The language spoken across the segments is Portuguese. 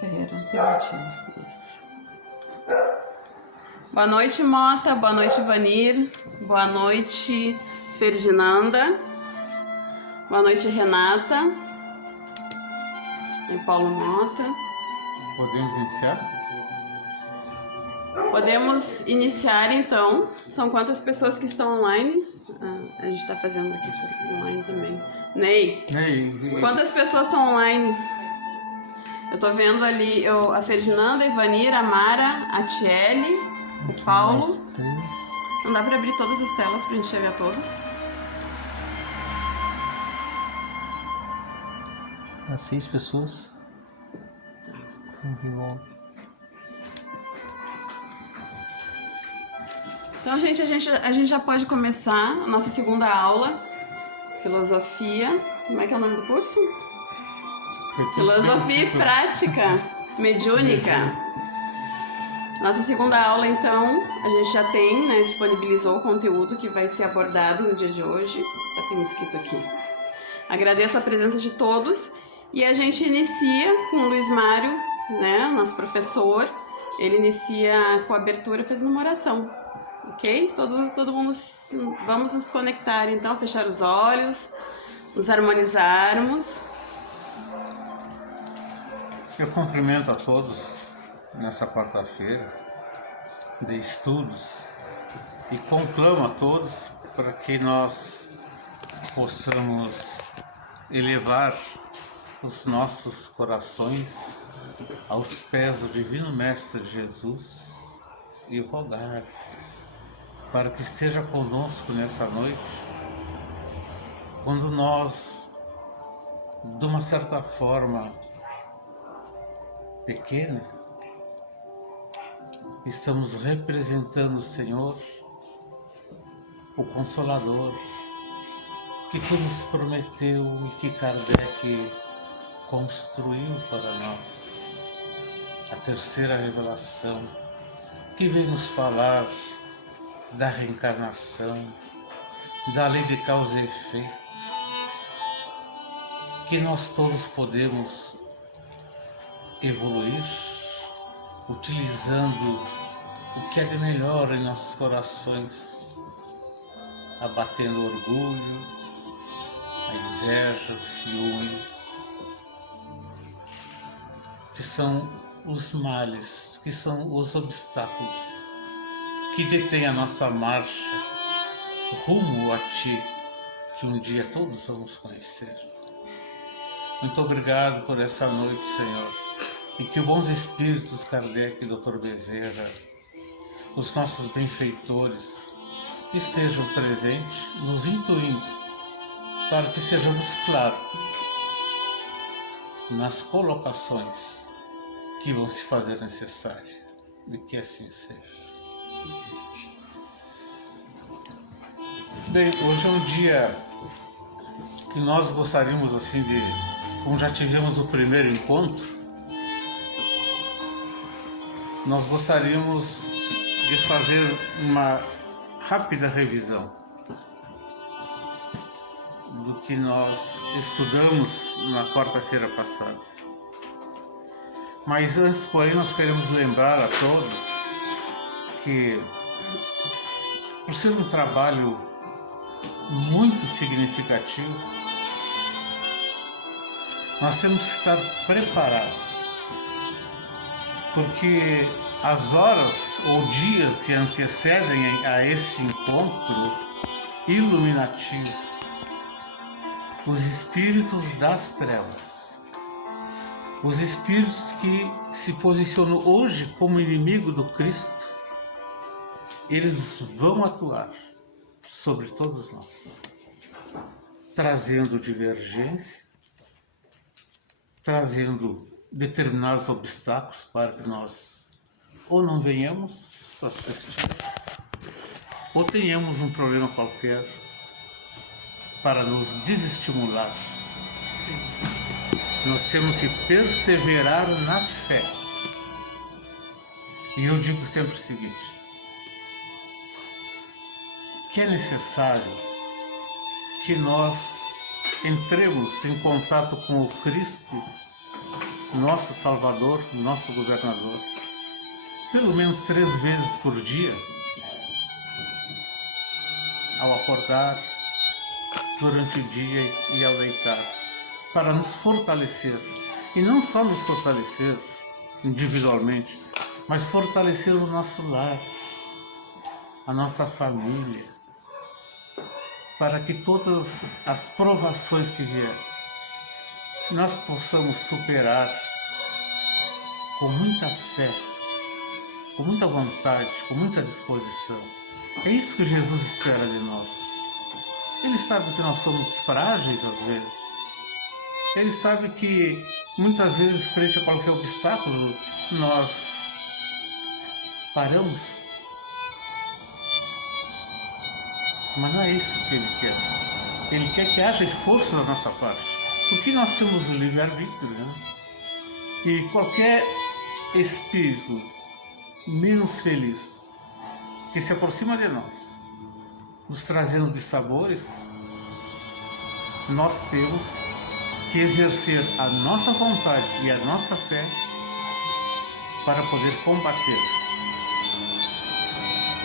Ferreira, permitindo. Isso. Boa noite, Mota. Boa noite, Vanir. Boa noite, Ferdinanda. Boa noite, Renata. E Paulo Mota. Podemos iniciar? Podemos iniciar, então. São quantas pessoas que estão online? A gente está fazendo aqui online também. Ney, quantas pessoas estão online? Eu tô vendo ali a Ferdinanda, a Ivanir, a Mara, a Tiele, o Paulo. Não dá pra abrir todas as telas pra gente chegar a todos. Há 6 pessoas. Então, gente, a gente já pode começar a nossa segunda aula. Filosofia. Como é que é o nome do curso? Filosofia e Prática Mediúnica. Nossa segunda aula, então, a gente já tem, né, disponibilizou o conteúdo que vai ser abordado no dia de hoje. Já tem escrito aqui. Agradeço a presença de todos e a gente inicia com o Luiz Mário, né, nosso professor. Ele inicia com a abertura fazendo uma oração, ok? Todo mundo, vamos nos conectar, então, fechar os olhos, nos harmonizarmos. Eu cumprimento a todos nessa quarta-feira de estudos e conclamo a todos para que nós possamos elevar os nossos corações aos pés do Divino Mestre Jesus e rogar para que esteja conosco nessa noite, quando nós, de uma certa forma pequena, estamos representando o Senhor, o Consolador, que tu nos prometeu e que Kardec construiu para nós. A terceira revelação, que vem nos falar da reencarnação, da lei de causa e efeito, que nós todos podemos evoluir utilizando o que é de melhor em nossos corações, abatendo o orgulho, a inveja, os ciúmes, que são os males, que são os obstáculos que detêm a nossa marcha rumo a Ti, que um dia todos vamos conhecer. Muito obrigado por essa noite, Senhor, e que bons espíritos, Kardec e Dr. Bezerra, os nossos benfeitores, estejam presentes, nos intuindo, para que sejamos claros nas colocações que vão se fazer necessárias, de que assim seja. Bem, hoje é um dia que nós gostaríamos assim de, como já tivemos o primeiro encontro, nós gostaríamos de fazer uma rápida revisão do que nós estudamos na quarta-feira passada. Mas antes, porém, nós queremos lembrar a todos que, por ser um trabalho muito significativo, nós temos que estar preparados, porque as horas ou dias que antecedem a esse encontro iluminativo, os espíritos das trevas, os espíritos que se posicionam hoje como inimigo do Cristo, eles vão atuar sobre todos nós, trazendo divergência, trazendo determinados obstáculos para que nós ou não venhamos assistir, ou tenhamos um problema qualquer para nos desestimular. Nós temos que perseverar na fé. E eu digo sempre o seguinte, que é necessário que nós entremos em contato com o Cristo nosso Salvador, nosso Governador, pelo menos 3 vezes por dia, ao acordar, durante o dia e ao deitar, para nos fortalecer. E não só nos fortalecer individualmente, mas fortalecer o nosso lar, a nossa família, para que todas as provações que vierem, nós possamos superar com muita fé, com muita vontade, com muita disposição. É isso que Jesus espera de nós. Ele sabe que nós somos frágeis às vezes. Ele sabe que muitas vezes, frente a qualquer obstáculo, nós paramos. Mas não é isso que Ele quer. Ele quer que haja esforço da nossa parte. Porque nós temos o livre-arbítrio, né? E qualquer espírito menos feliz que se aproxima de nós, nos trazendo dissabores, nós temos que exercer a nossa vontade e a nossa fé para poder combater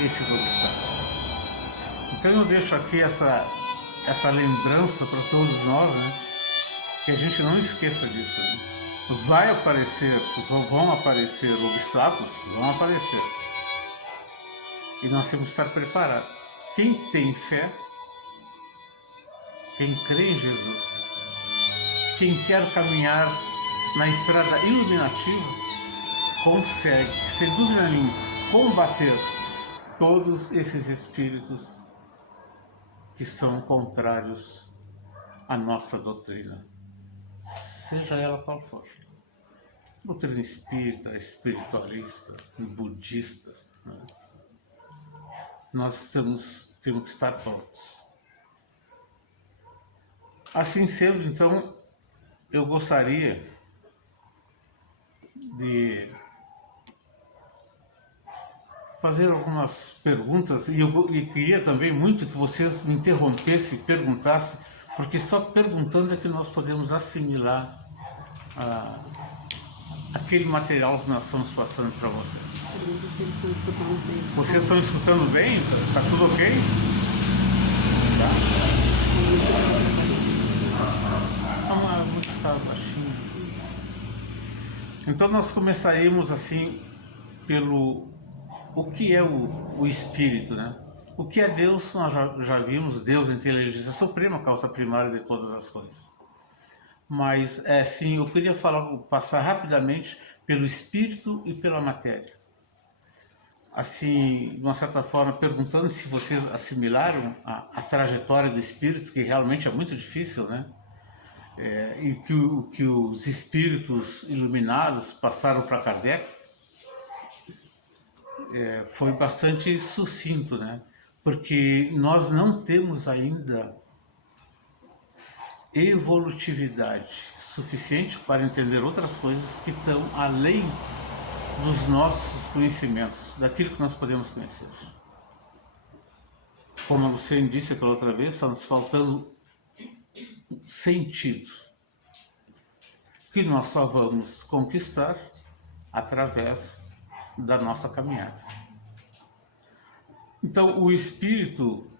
esses obstáculos. Então eu deixo aqui essa lembrança para todos nós, né? Que a gente não esqueça disso, né? Vão aparecer obstáculos, vão aparecer. E nós temos que estar preparados. Quem tem fé, quem crê em Jesus, quem quer caminhar na estrada iluminativa, consegue, sem dúvida nenhuma, combater todos esses espíritos que são contrários à nossa doutrina, seja ela qual for. Doutrina espírita, espiritualista, budista, né? Nós temos que estar prontos. Assim sendo, então, eu gostaria de fazer algumas perguntas e eu queria também muito que vocês me interrompessem e perguntassem, porque só perguntando é que nós podemos assimilar aquele material que nós estamos passando para vocês. Vocês estão escutando bem. Vocês estão escutando bem? Tá tudo ok? Tá? Uma música baixinha. Então nós começaríamos assim pelo o que é o espírito, né? O que é Deus? Nós já vimos Deus, inteligência suprema, causa primária de todas as coisas. Mas sim, eu queria passar rapidamente pelo espírito e pela matéria. Assim, de uma certa forma, perguntando se vocês assimilaram a trajetória do espírito, que realmente é muito difícil, né? E que os espíritos iluminados passaram para Kardec foi bastante sucinto, né? Porque nós não temos ainda evolutividade suficiente para entender outras coisas que estão além dos nossos conhecimentos, daquilo que nós podemos conhecer. Como a Luciane disse pela outra vez, está nos faltando sentido, que nós só vamos conquistar através da nossa caminhada. Então, o espírito,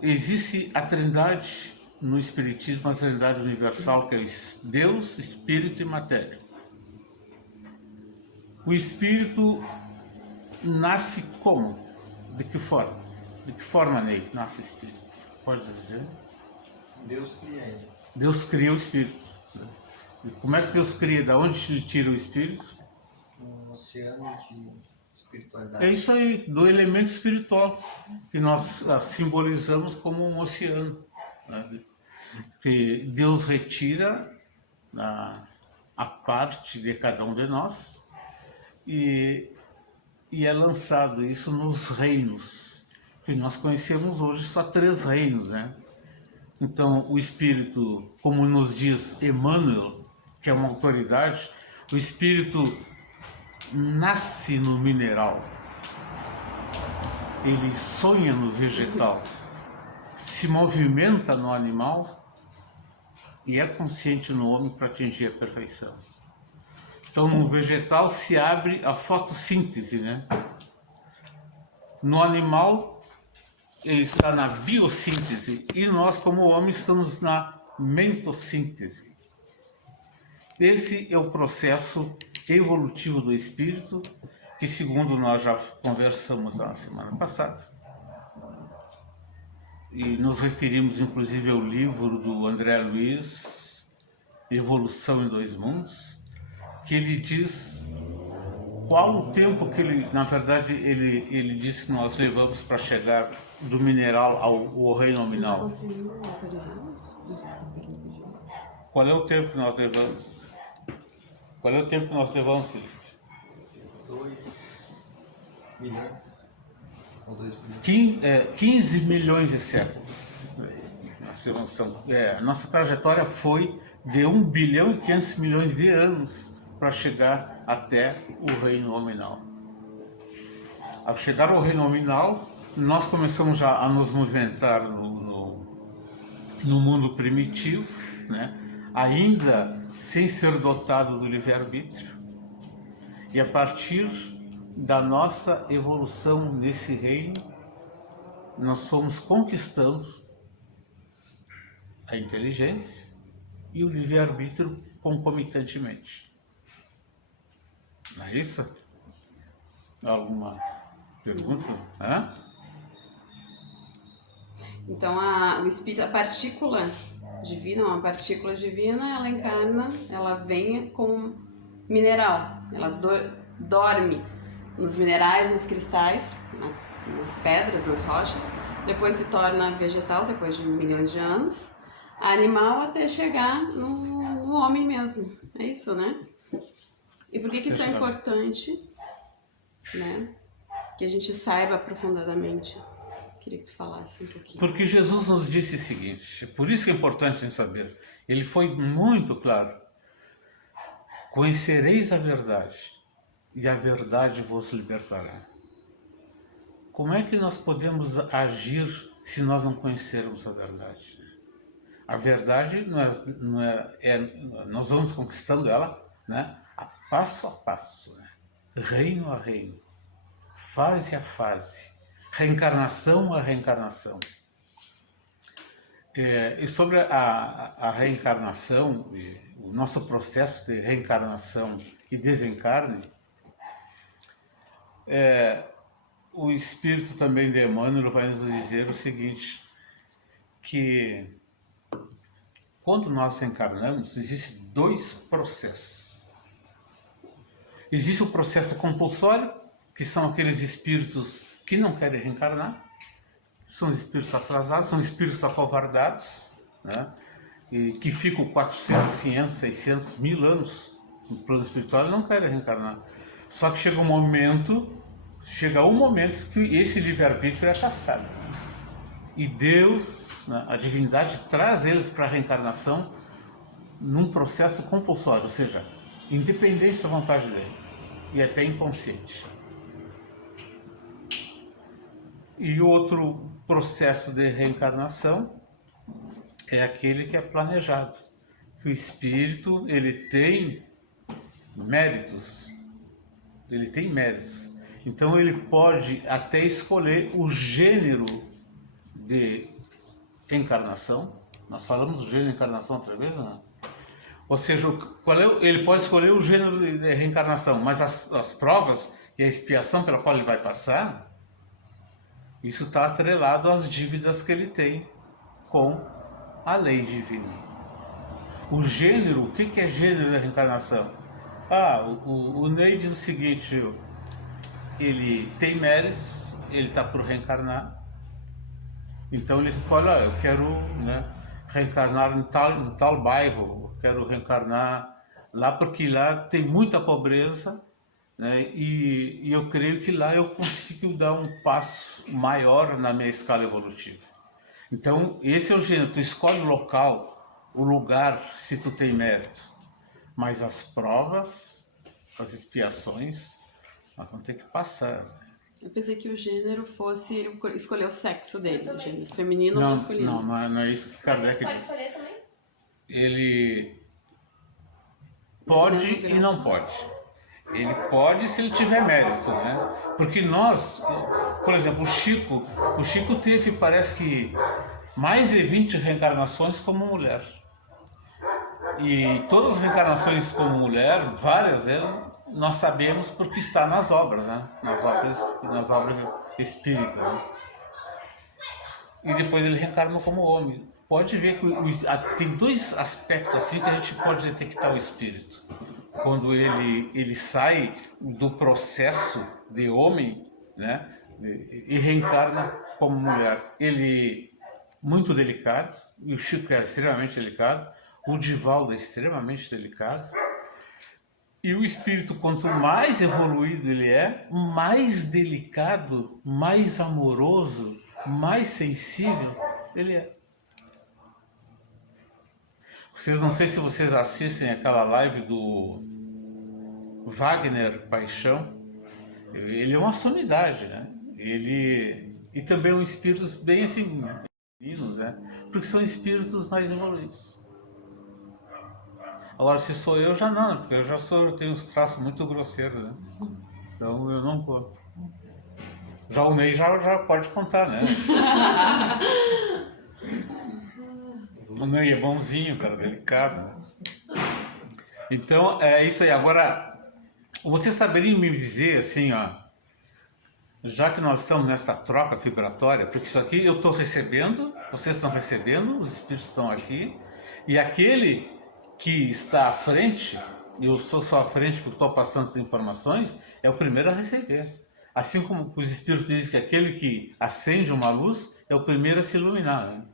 existe a trindade no espiritismo, a trindade universal, que é Deus, espírito e matéria. O espírito nasce como? De que forma? De que forma, Ney, nasce o espírito? Pode dizer? Deus cria ele. Deus cria o espírito. E como é que Deus cria? Da onde ele tira o espírito? Um oceano de espiritualidade. É isso aí, do elemento espiritual, que nós simbolizamos como um oceano, né? Que Deus retira a parte de cada um de nós e é lançado isso nos reinos, que nós conhecemos hoje só 3 reinos, né? Então, o Espírito, como nos diz Emmanuel, que é uma autoridade, o Espírito nasce no mineral, ele sonha no vegetal, se movimenta no animal e é consciente no homem para atingir a perfeição. Então, no vegetal se abre a fotossíntese, né? No animal, ele está na biossíntese e nós, como homens, estamos na mentossíntese. Esse é o processo evolutivo do espírito que, segundo nós já conversamos na semana passada, e nos referimos inclusive ao livro do André Luiz, Evolução em Dois Mundos, que ele diz qual o tempo que ele, na verdade, ele disse que nós levamos para chegar do mineral ao reino nominal. Qual é o tempo que nós levamos? Qual é o tempo que nós levamos, Felipe? 2 milhões ou 2 bilhões? 15 milhões de séculos. Nossa trajetória foi de 1 bilhão e 500 milhões de anos para chegar até o reino nominal. Ao chegar ao reino nominal, nós começamos já a nos movimentar no mundo primitivo, né? Ainda sem ser dotado do livre-arbítrio. E a partir da nossa evolução nesse reino, nós fomos conquistando a inteligência e o livre-arbítrio concomitantemente. Não é isso? Alguma pergunta? Hã? Então, o espírito, a partícula divina, uma partícula divina, ela encarna, ela vem com mineral, ela dorme nos minerais, nos cristais, nas pedras, nas rochas, depois se torna vegetal, depois de milhões de anos, animal até chegar no homem mesmo, é isso, né? E por que isso é importante, né? Que a gente saiba aprofundadamente. Queria que tu falasse um pouquinho. Porque Jesus nos disse o seguinte, por isso que é importante saber. Ele foi muito claro. Conhecereis a verdade, e a verdade vos libertará. Como é que nós podemos agir se nós não conhecermos a verdade? A verdade nós vamos conquistando ela, né? A passo, né? Reino a reino, fase a fase, reencarnação a reencarnação. E sobre a reencarnação, o nosso processo de reencarnação e desencarne, o Espírito também de Emmanuel vai nos dizer o seguinte, que quando nós reencarnamos, existem 2 processos. Existe o processo compulsório, que são aqueles espíritos que não querem reencarnar, são espíritos atrasados, são espíritos acovardados, né? E que ficam 400, 500, 600, 1000 anos no plano espiritual e não querem reencarnar. Só que chega um momento que esse livre-arbítrio é cassado. E Deus, né, a divindade, traz eles para a reencarnação num processo compulsório, ou seja, independente da vontade dele e até inconsciente. E outro processo de reencarnação é aquele que é planejado, que o espírito ele tem méritos, então ele pode até escolher o gênero de encarnação. Nós falamos do gênero de encarnação outra vez, não? Ou seja, ele pode escolher o gênero de reencarnação, mas as provas e a expiação pela qual ele vai passar, isso está atrelado às dívidas que ele tem com a lei divina. O gênero, o que é gênero da reencarnação? O Ney diz o seguinte, ele tem méritos, ele está por reencarnar, então ele escolhe, eu quero, né, reencarnar em tal bairro, eu quero reencarnar lá porque lá tem muita pobreza, né, e eu creio que lá eu consigo dar um passo maior na minha escala evolutiva. Então esse é o gênero, tu escolhe o local, o lugar, se tu tem mérito, mas as provas, as expiações, nós vamos ter que passar. Eu pensei que o gênero fosse ele escolher o sexo dele, o gênero feminino ou masculino. Não é isso que Kardec Mas pode diz. escolher também? Ele Pode e não pode. Ele pode se ele tiver mérito, né? Porque nós, por exemplo, o Chico teve, parece que, mais de 20 reencarnações como mulher. E todas as reencarnações como mulher, várias vezes, nós sabemos porque está nas obras, né? Nas obras espíritas, né? E depois ele reencarnou como homem. Pode ver que tem dois aspectos assim que a gente pode detectar o espírito. Quando ele sai do processo de homem, né, e reencarna como mulher. Ele muito delicado, e o Chico é extremamente delicado, o Divaldo é extremamente delicado, e o espírito, quanto mais evoluído ele é, mais delicado, mais amoroso, mais sensível ele é. Vocês, não sei se vocês assistem aquela live do Wagner Paixão. Ele é uma sumidade, né? E também é um espírito bem assim, divinos, né? Porque são espíritos mais evoluídos. Agora, se sou eu, já não, porque eu tenho uns traços muito grosseiros, né? Então eu não conto. Já o Ney já pode contar, né? O Ney é bonzinho, cara, delicado, né? Então, é isso aí. Agora, você saberia me dizer, assim, ó, já que nós estamos nessa troca vibratória, porque isso aqui eu estou recebendo, vocês estão recebendo, os espíritos estão aqui, e aquele que está à frente, eu sou só à frente porque estou passando essas informações, é o primeiro a receber. Assim como os espíritos dizem que aquele que acende uma luz é o primeiro a se iluminar, né?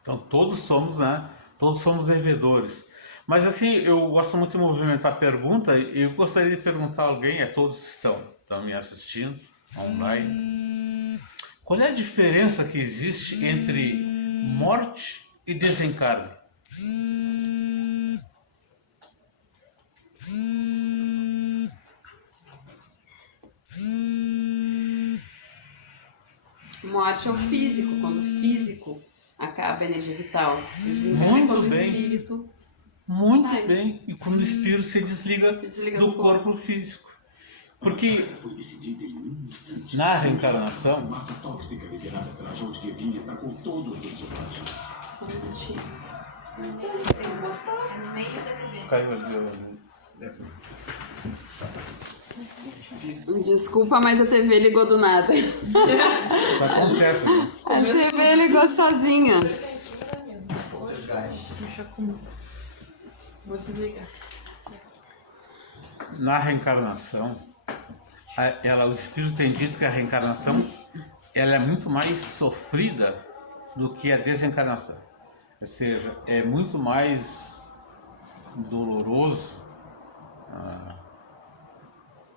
Então todos somos, né? Todos somos devedores. Mas assim, eu gosto muito de movimentar a pergunta, e eu gostaria de perguntar a alguém, a todos que estão me assistindo online, qual é a diferença que existe entre morte e desencarne? Morte é o físico, quando o físico acaba a energia vital. Muito quando bem. O espírito Muito sai. bem. E quando o espírito se desliga do corpo físico. Porque na reencarnação, caiu ali. Desculpa, mas a TV ligou do nada. Isso acontece, né? A TV ligou sozinha. Vou desligar. Na reencarnação, os espíritos têm dito que a reencarnação ela é muito mais sofrida do que a desencarnação. Ou seja, é muito mais doloroso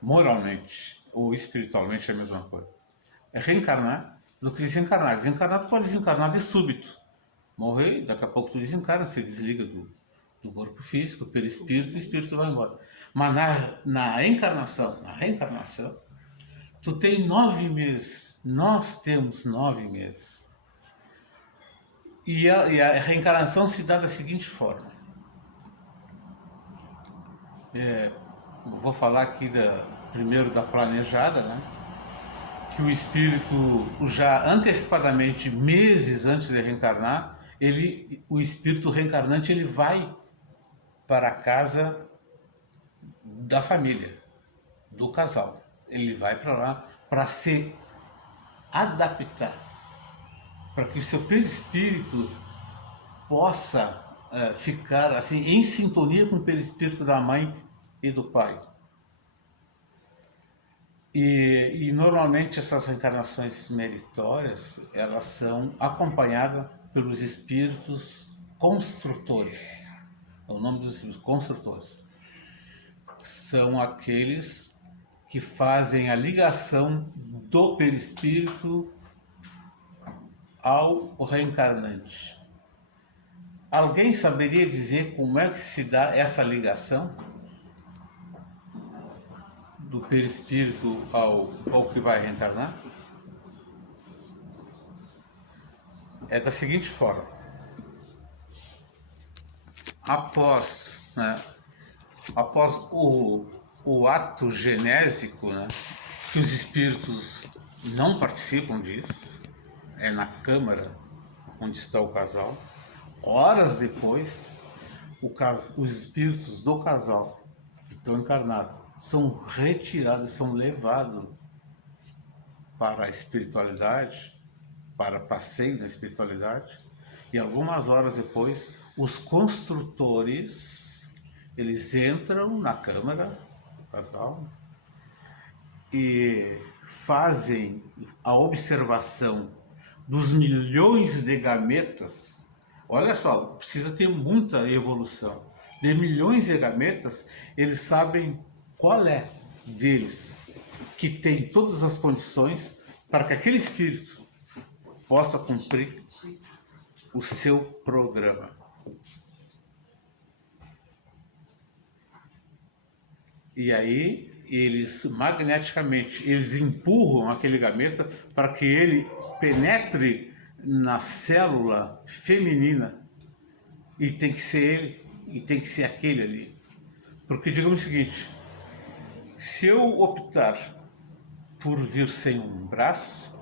moralmente ou espiritualmente, é a mesma coisa. É reencarnar do que desencarnar. Desencarnar, tu pode desencarnar de súbito. Morrer, daqui a pouco tu desencarna, se desliga do corpo físico, pelo espírito, e o espírito vai embora. Mas na reencarnação, tu tem 9 meses, nós temos 9 meses. E a reencarnação se dá da seguinte forma. Vou falar aqui primeiro da planejada, né? Que o espírito, já antecipadamente, meses antes de reencarnar, o espírito reencarnante ele vai para a casa da família, do casal. Ele vai para lá para se adaptar, para que o seu perispírito possa ficar assim em sintonia com o perispírito da mãe e do pai. E normalmente essas reencarnações meritórias, elas são acompanhadas pelos espíritos construtores. É o nome dos espíritos construtores. São aqueles que fazem a ligação do perispírito ao reencarnante. Alguém saberia dizer como é que se dá essa ligação do perispírito ao que vai reencarnar? É da seguinte forma. Após após o ato genésico, né, que os espíritos não participam disso, é na câmara onde está o casal, horas depois, os espíritos do casal que estão encarnados são retirados, são levados para a espiritualidade, para passeio na espiritualidade, e algumas horas depois, os construtores, eles entram na câmara do casal e fazem a observação dos milhões de gametas. Olha só, precisa ter muita evolução. De milhões de gametas, eles sabem qual é deles que tem todas as condições para que aquele espírito possa cumprir o seu programa. E aí eles magneticamente eles empurram aquele gameta para que ele penetre na célula feminina, e tem que ser ele, e tem que ser aquele ali. Porque digamos o seguinte: se eu optar por vir sem um braço,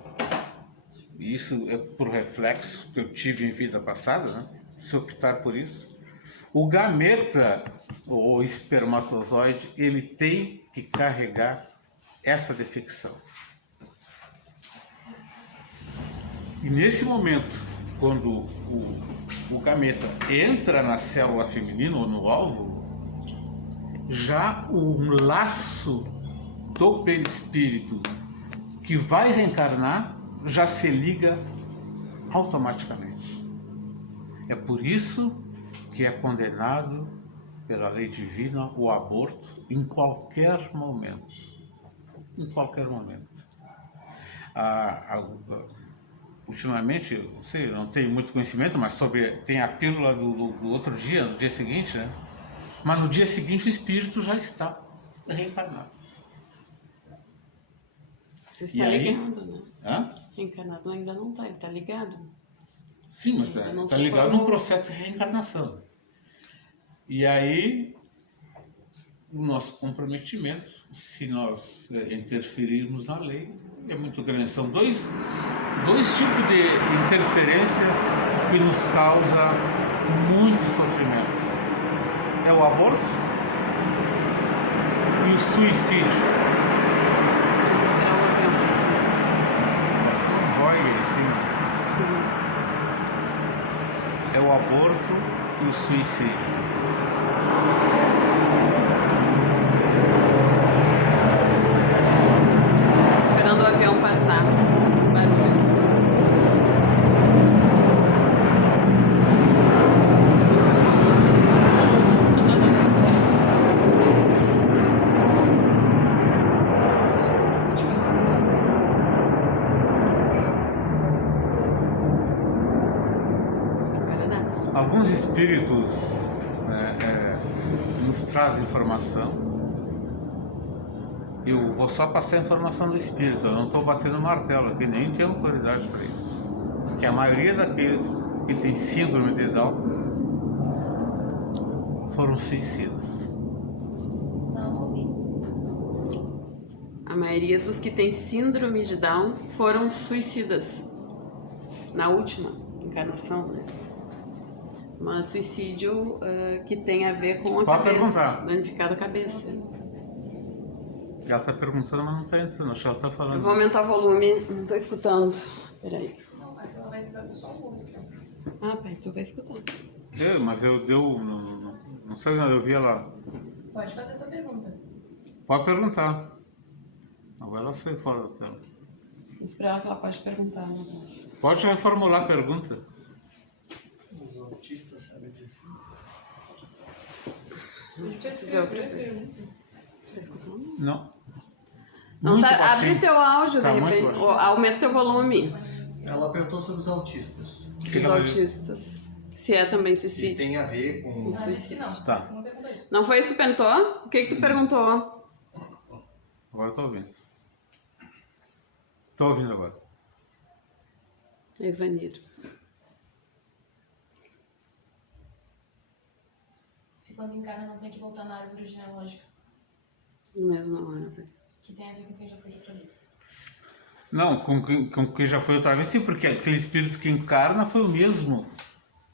e isso é por reflexo que eu tive em vida passada, né? Se optar por isso, o gameta, ou espermatozoide, ele tem que carregar essa defecção. E nesse momento, quando o gameta entra na célula feminina ou no óvulo, já o laço do perispírito que vai reencarnar já se liga automaticamente. É por isso que é condenado pela lei divina o aborto em qualquer momento. Em qualquer momento. Ultimamente, não sei, não tenho muito conhecimento, mas tem a pílula do outro dia, do dia seguinte, né? Mas no dia seguinte o espírito já está reencarnado. Você está ligado, né? Hã? Reencarnado ainda não está, ele está ligado. Sim, mas está ligado num processo de reencarnação. E aí, o nosso comprometimento, se nós interferirmos na lei, é muito grande. São dois tipos de interferência que nos causa muito sofrimento. É o aborto e o suicídio. Tem que esperar um avião passar. Nossa, não boia assim. É o aborto e o suicídio. Esperando o avião passar. Barulho. Alguns espíritos nos trazem informação. Eu vou só passar a informação do espírito, eu não estou batendo martelo aqui, nem tenho autoridade para isso. Que a maioria daqueles que tem síndrome de Down foram suicidas. A maioria dos que tem síndrome de Down foram suicidas. Na última encarnação, né? Mas suicídio que tem a ver com a Pode cabeça. perguntar. Danificada a cabeça. Ela está perguntando, mas não está entrando, acho que ela está falando. Eu vou aumentar o volume, não estou escutando. Peraí. Não, mas ela vai só o música. Ah, pai, tu vai escutar. Mas eu não sei, eu vi ela. Pode fazer a sua pergunta. Pode perguntar. Agora ela saiu fora da tela. Vou esperar que ela pode perguntar, né? Pode reformular a pergunta. Os autistas sabem disso. Não precisa outra vez. Tá escutando? Não. Não, Muito tá, baixinho. abre teu áudio, Tá de muito repente. baixinho. Ou aumenta teu volume. Ela perguntou sobre os autistas. Os autistas. Se é também Se suicídio. tem a ver com... Ela disse que não. Tá. Você não perguntou isso. Não foi isso que tu perguntou? O que tu perguntou? Agora estou ouvindo. Estou ouvindo agora. Evanir. Se quando encarna não tem que voltar na árvore genealógica, Mesma hora. que tem a ver com quem já foi de outra vida. Não, com quem já foi outra vez, sim, porque aquele espírito que encarna foi o mesmo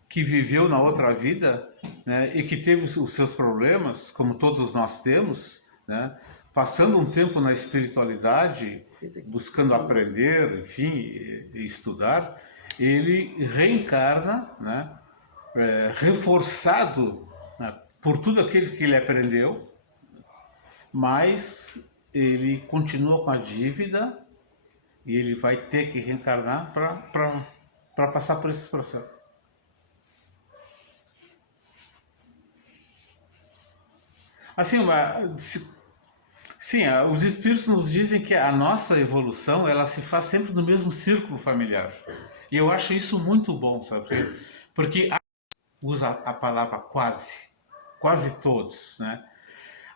que viveu na outra vida, né, e que teve os seus problemas, como todos nós temos, né, passando um tempo na espiritualidade, buscando aprender, enfim, e estudar, ele reencarna, né, reforçado, né, por tudo aquilo que ele aprendeu, mas ele continua com a dívida e ele vai ter que reencarnar para passar por esse processo. Assim, sim, os espíritos nos dizem que a nossa evolução ela se faz sempre no mesmo círculo familiar. E eu acho isso muito bom, sabe? Porque usa a palavra quase todos, né?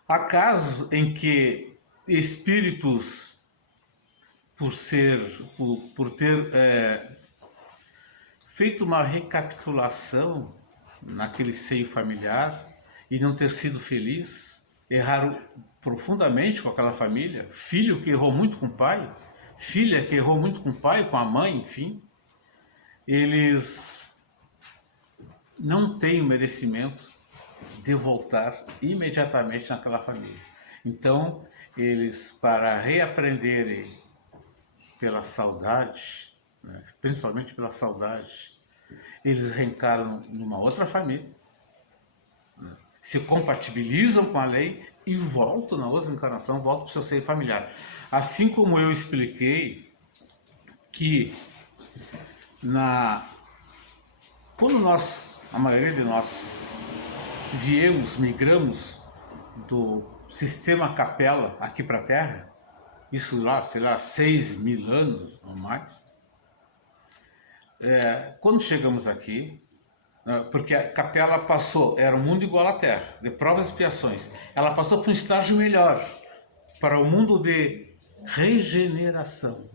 Há casos em que espíritos, por ter feito uma recapitulação naquele seio familiar e não ter sido feliz, erraram profundamente com aquela família, filho que errou muito com o pai, filha que errou muito com o pai, com a mãe, enfim, eles não têm o merecimento de voltar imediatamente naquela família. Então, eles, para reaprenderem pela saudade, né, principalmente pela saudade, eles reencarnam numa outra família, né, se compatibilizam com a lei e voltam na outra encarnação, voltam para o seu seio familiar. Assim como eu expliquei que quando a maioria de nós migramos do sistema Capela aqui para a Terra, isso lá, sei lá, 6.000 anos ou mais, quando chegamos aqui, porque a Capela passou, era um mundo igual à Terra, de provas e expiações, ela passou para um estágio melhor, para o mundo de regeneração.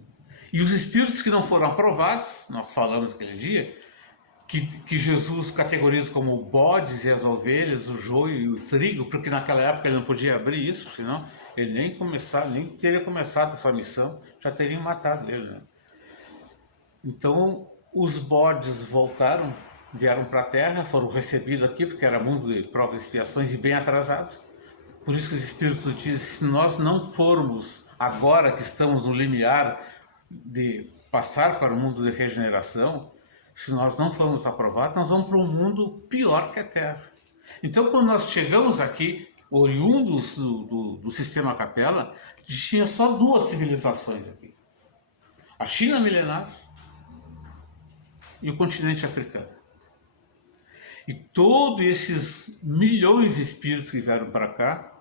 E os espíritos que não foram aprovados, nós falamos aquele dia, que Jesus categoriza como bodes e as ovelhas, o joio e o trigo, porque naquela época ele não podia abrir isso, senão ele nem teria começado a sua missão, já teriam matado ele, né? Então os bodes voltaram, vieram para a Terra, foram recebidos aqui, porque era mundo de provas e expiações e bem atrasados. Por isso que os Espíritos dizem, se nós não formos, agora que estamos no limiar de passar para o mundo de regeneração, se nós não formos aprovados, nós vamos para um mundo pior que a Terra. Então, quando nós chegamos aqui, oriundos do sistema Capela, tinha só duas civilizações aqui. A China milenar e o continente africano. E todos esses milhões de espíritos que vieram para cá,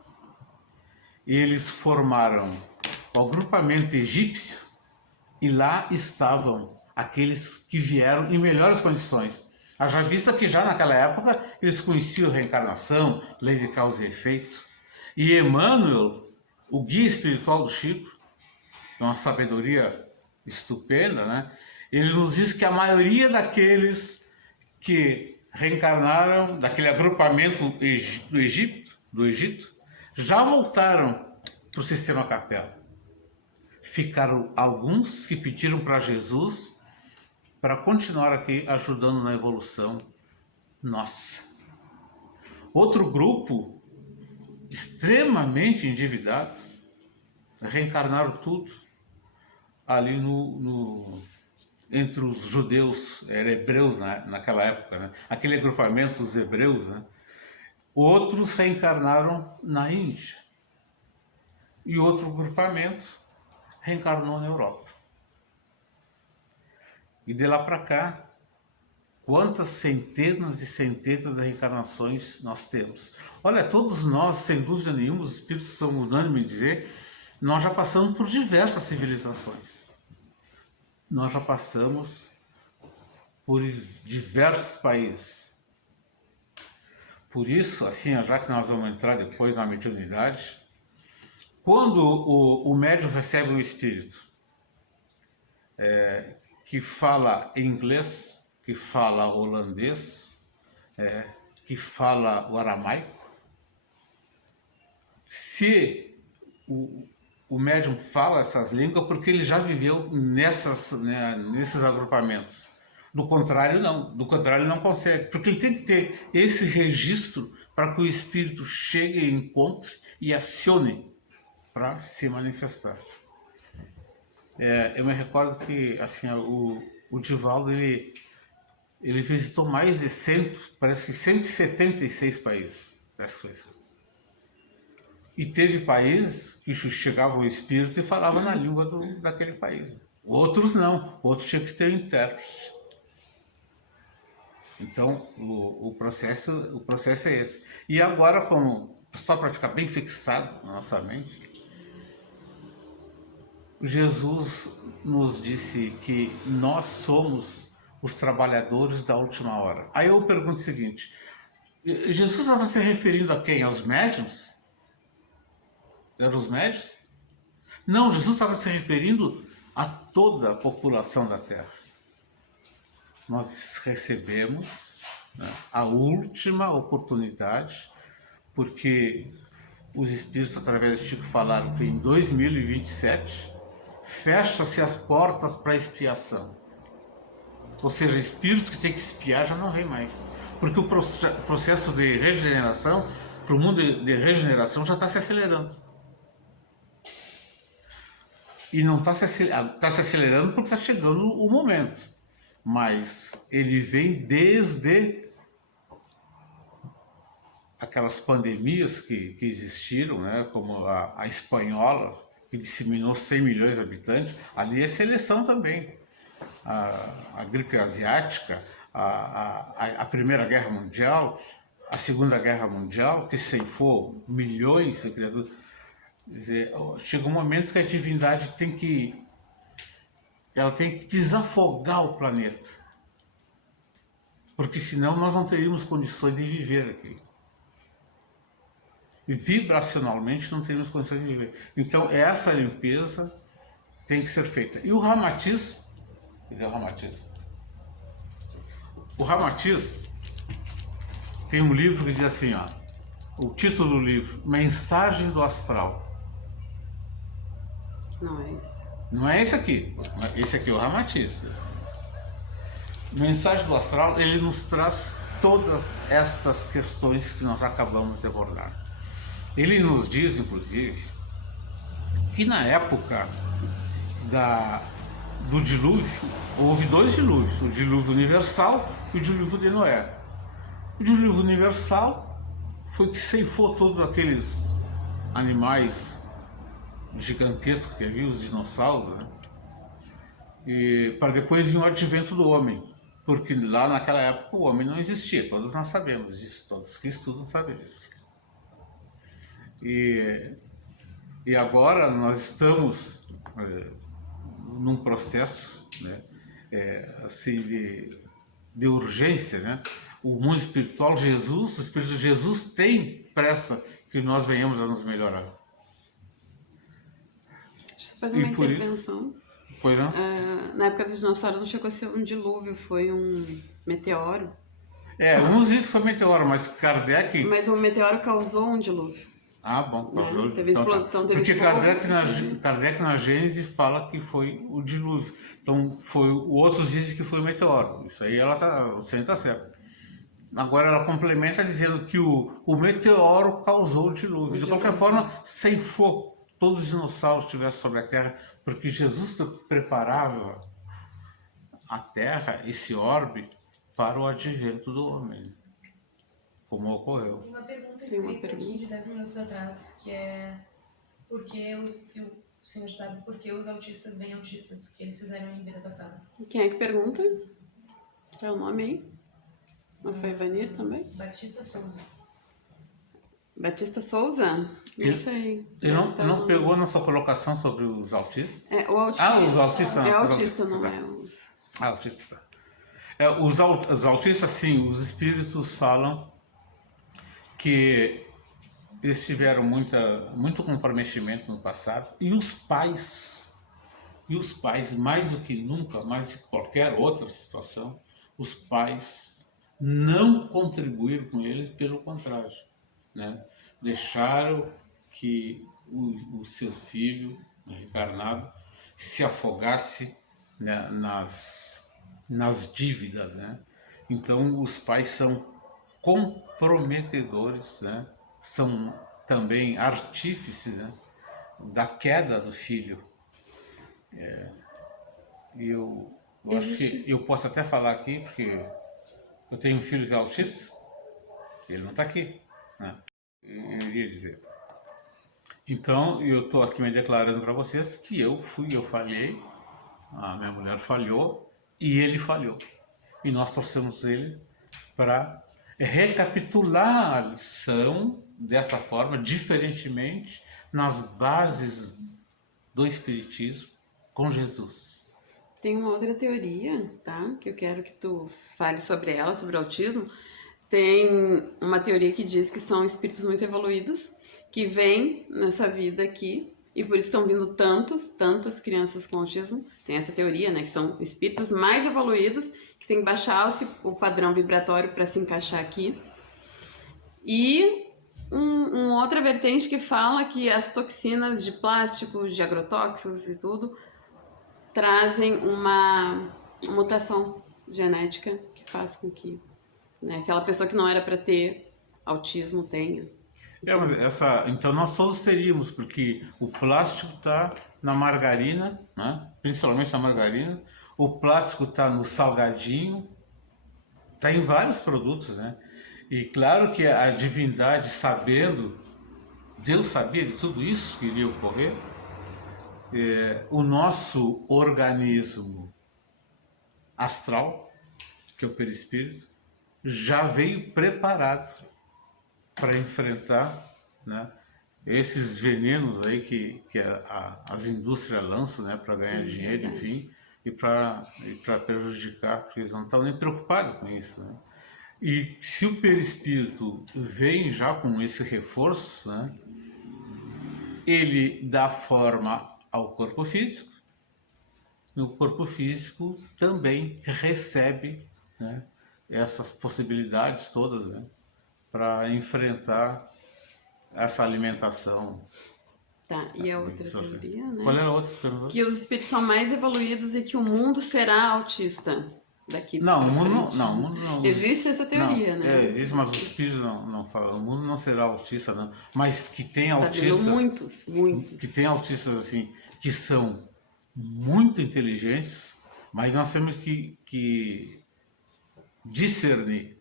eles formaram o agrupamento egípcio e lá estavam aqueles que vieram em melhores condições. Haja vista que já naquela época eles conheciam reencarnação, lei de causa e efeito. E Emmanuel, o guia espiritual do Chico, é uma sabedoria estupenda, né? Ele nos diz que a maioria daqueles que reencarnaram daquele agrupamento do Egito, já voltaram para o sistema Capela. Ficaram alguns que pediram para Jesus para continuar aqui ajudando na evolução nossa. Outro grupo extremamente endividado reencarnaram tudo ali entre os judeus, eram hebreus naquela época, né? Aquele agrupamento dos hebreus, né? Outros reencarnaram na Índia e outro agrupamento reencarnou na Europa. E de lá para cá, quantas centenas e centenas de reencarnações nós temos. Olha, todos nós, sem dúvida nenhuma, os espíritos são unânimes em dizer, nós já passamos por diversas civilizações. Nós já passamos por diversos países. Por isso, assim, já que nós vamos entrar depois na mediunidade, quando o médium recebe um espírito que fala inglês, que fala holandês, que fala o aramaico, se o médium fala essas línguas, porque ele já viveu nesses agrupamentos. Do contrário, não. Do contrário, ele não consegue. Porque ele tem que ter esse registro para que o espírito chegue, encontre e acione para se manifestar. Eu me recordo que assim, o Divaldo ele visitou mais de 100, parece que 176 países. Parece que foi isso. E teve países que chegava o espírito e falava na língua daquele país. Outros não, outros tinham que ter um intérprete. Então, o processo é esse. E agora, só para ficar bem fixado na nossa mente, Jesus nos disse que nós somos os trabalhadores da última hora. Aí eu pergunto o seguinte, Jesus estava se referindo a quem? Aos médiuns? Eram os médiuns? Não, Jesus estava se referindo a toda a população da Terra. Nós recebemos, né, a última oportunidade, porque os espíritos, através de Chico, falaram que em 2027 fecha-se as portas para expiação. Ou seja, espírito que tem que expiar já não vem mais. Porque o processo de regeneração, para o mundo de regeneração, já está se acelerando. E não está se acelerando porque está chegando o momento. Mas ele vem desde aquelas pandemias que existiram, né, como a espanhola, que disseminou 100 milhões de habitantes. Ali é seleção também. A gripe asiática, a Primeira Guerra Mundial, a Segunda Guerra Mundial, que ceifou milhões de criaturas. Quer dizer, chega um momento que a divindade tem que desafogar o planeta, porque senão nós não teríamos condições de viver aqui. E vibracionalmente não teríamos condições de viver. Então essa limpeza tem que ser feita. E o Ramatiz, o Ramatiz tem um livro que diz assim, ó, o título do livro, Mensagem do Astral. Não é isso. Não é esse aqui. Esse aqui é o Ramatiz. Mensagem do Astral, ele nos traz todas estas questões que nós acabamos de abordar. Ele nos diz, inclusive, que na época do dilúvio, houve dois dilúvios, o dilúvio universal e o dilúvio de Noé. O dilúvio universal foi que ceifou todos aqueles animais gigantescos que havia, os dinossauros, né? E para depois vir o advento do homem, porque lá naquela época o homem não existia, todos nós sabemos disso, todos que estudam sabem disso. E agora nós estamos num processo, né, assim, de urgência, né? O mundo espiritual, o Espírito de Jesus tem pressa que nós venhamos a nos melhorar. Deixa eu fazer uma E por intervenção. Pois não? Na época dos dinossauros não chegou a ser um dilúvio, foi um meteoro. Uns dizem que foi meteoro, mas Kardec... Mas o meteoro causou um dilúvio. Ah, bom, causou. Né? Teve Porque fogo. Kardec na Gênese fala que foi o dilúvio. Então, outros dizem que foi o meteoro. Isso aí você está certo. Agora ela complementa dizendo que o meteoro causou o dilúvio. De qualquer forma, ceifou todos os dinossauros que estivessem sobre a Terra, porque Jesus preparava a Terra, esse orbe, para o advento do homem, como ocorreu. Uma pergunta Tem uma escrita pergunta. aqui de 10 minutos atrás, que é se o senhor sabe por que os autistas vêm autistas, o que eles fizeram em vida passada. Quem é que pergunta? Qual é o nome aí? Não foi Vanir também? Batista Souza. Batista Souza? Não sei. Ele não Então, pegou na sua colocação sobre os autistas? o autista. Os autistas. É os autista, não tá. é? Autista. Os autistas, sim, os espíritos falam que eles tiveram muito comprometimento no passado, e os pais, mais do que nunca, mais do que qualquer outra situação, os pais não contribuíram com eles, pelo contrário, né? Deixaram que o seu filho reencarnado se afogasse, né, nas dívidas, né? Então os pais são comprometedores, né? São também artífices, né, da queda do filho. Eu acho que eu posso até falar aqui, porque eu tenho um filho que é autista, ele não está aqui, né? Eu iria dizer. Então, eu estou aqui me declarando para vocês que eu falhei, a minha mulher falhou e ele falhou. E nós trouxemos ele para recapitular a lição dessa forma, diferentemente, nas bases do Espiritismo com Jesus. Tem uma outra teoria, tá? Que eu quero que tu fale sobre ela, sobre o autismo. Tem uma teoria que diz que são espíritos muito evoluídos que vêm nessa vida aqui e por isso estão vindo tantas crianças com autismo. Tem essa teoria, né? Que são espíritos mais evoluídos que tem que baixar o padrão vibratório para se encaixar aqui. E outra vertente que fala que as toxinas de plástico, de agrotóxicos e tudo trazem uma mutação genética que faz com que, né, aquela pessoa que não era para ter autismo tenha. Mas então nós todos teríamos, porque o plástico está na margarina, né? Principalmente na margarina, o plástico está no salgadinho, está em vários produtos, né? E claro que a divindade, sabendo, Deus sabia de tudo isso que iria ocorrer, o nosso organismo astral, que é o perispírito, já veio preparado para enfrentar, né, esses venenos aí que as indústrias lançam, né, para ganhar dinheiro, enfim, e para prejudicar, porque eles não estão nem preocupados com isso, né? E se o perispírito vem já com esse reforço, né, ele dá forma ao corpo físico, e o corpo físico também recebe, né, essas possibilidades todas, né, para enfrentar essa alimentação. Tá, e a outra teoria, né? Qual era a outra pergunta? Que os espíritos são mais evoluídos e que o mundo será autista daqui Não, pra o mundo frente. não, o mundo não. Existe essa teoria, não, né? Existe, mas os espíritos não falam. O mundo não será autista, não. Mas que tem Tá autistas. vendo muitos. Que tem autistas assim, que são muito inteligentes, mas nós temos que discernir.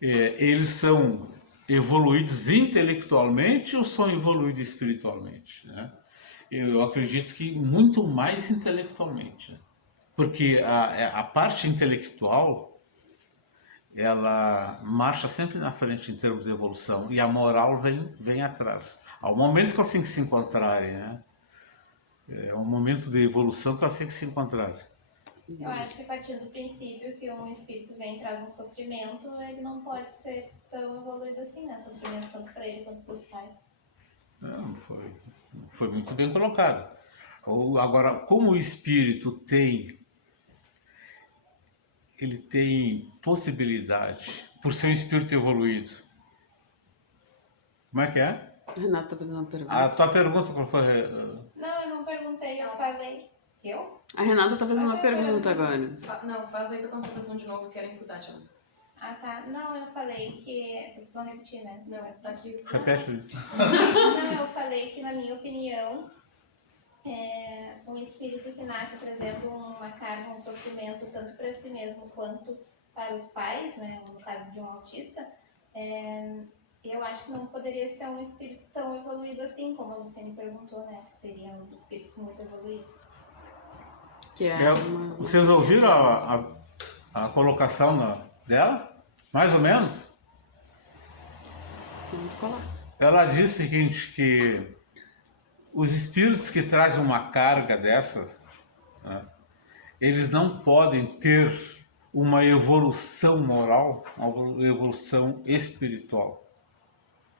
Eles são evoluídos intelectualmente ou são evoluídos espiritualmente, né? Eu acredito que muito mais intelectualmente, né? Porque a parte intelectual, ela marcha sempre na frente em termos de evolução e a moral vem atrás. Ao momento que elas têm que se encontrarem, né? É um momento de evolução que elas têm que se encontrarem. Eu acho que a partir do princípio que um espírito vem e traz um sofrimento, ele não pode ser tão evoluído assim, né? Sofrimento tanto para ele quanto para os pais. Não, foi muito bem colocado. Agora, como o espírito ele tem possibilidade, por ser um espírito evoluído. Como é que é? Renata tá fazendo uma pergunta. A tua pergunta qual foi? Não, eu não perguntei, eu falei. Eu? A Renata tá fazendo uma pergunta agora. Não, faz aí tua constatação de novo, querem escutar, Tiana. Ah, tá. Não, eu falei que... Vocês vão repetir, né? Não, tá aqui. Repete. Não, eu falei que, na minha opinião, um espírito que nasce trazendo uma carga, um sofrimento, tanto para si mesmo quanto para os pais, né? No caso de um autista, eu acho que não poderia ser um espírito tão evoluído assim, como a Luciane perguntou, né? Que seriam espíritos muito evoluídos. Que Vocês ouviram a colocação dela? Mais ou menos? Vamos colar. Ela disse o seguinte, que os espíritos que trazem uma carga dessas, né, eles não podem ter uma evolução moral, uma evolução espiritual.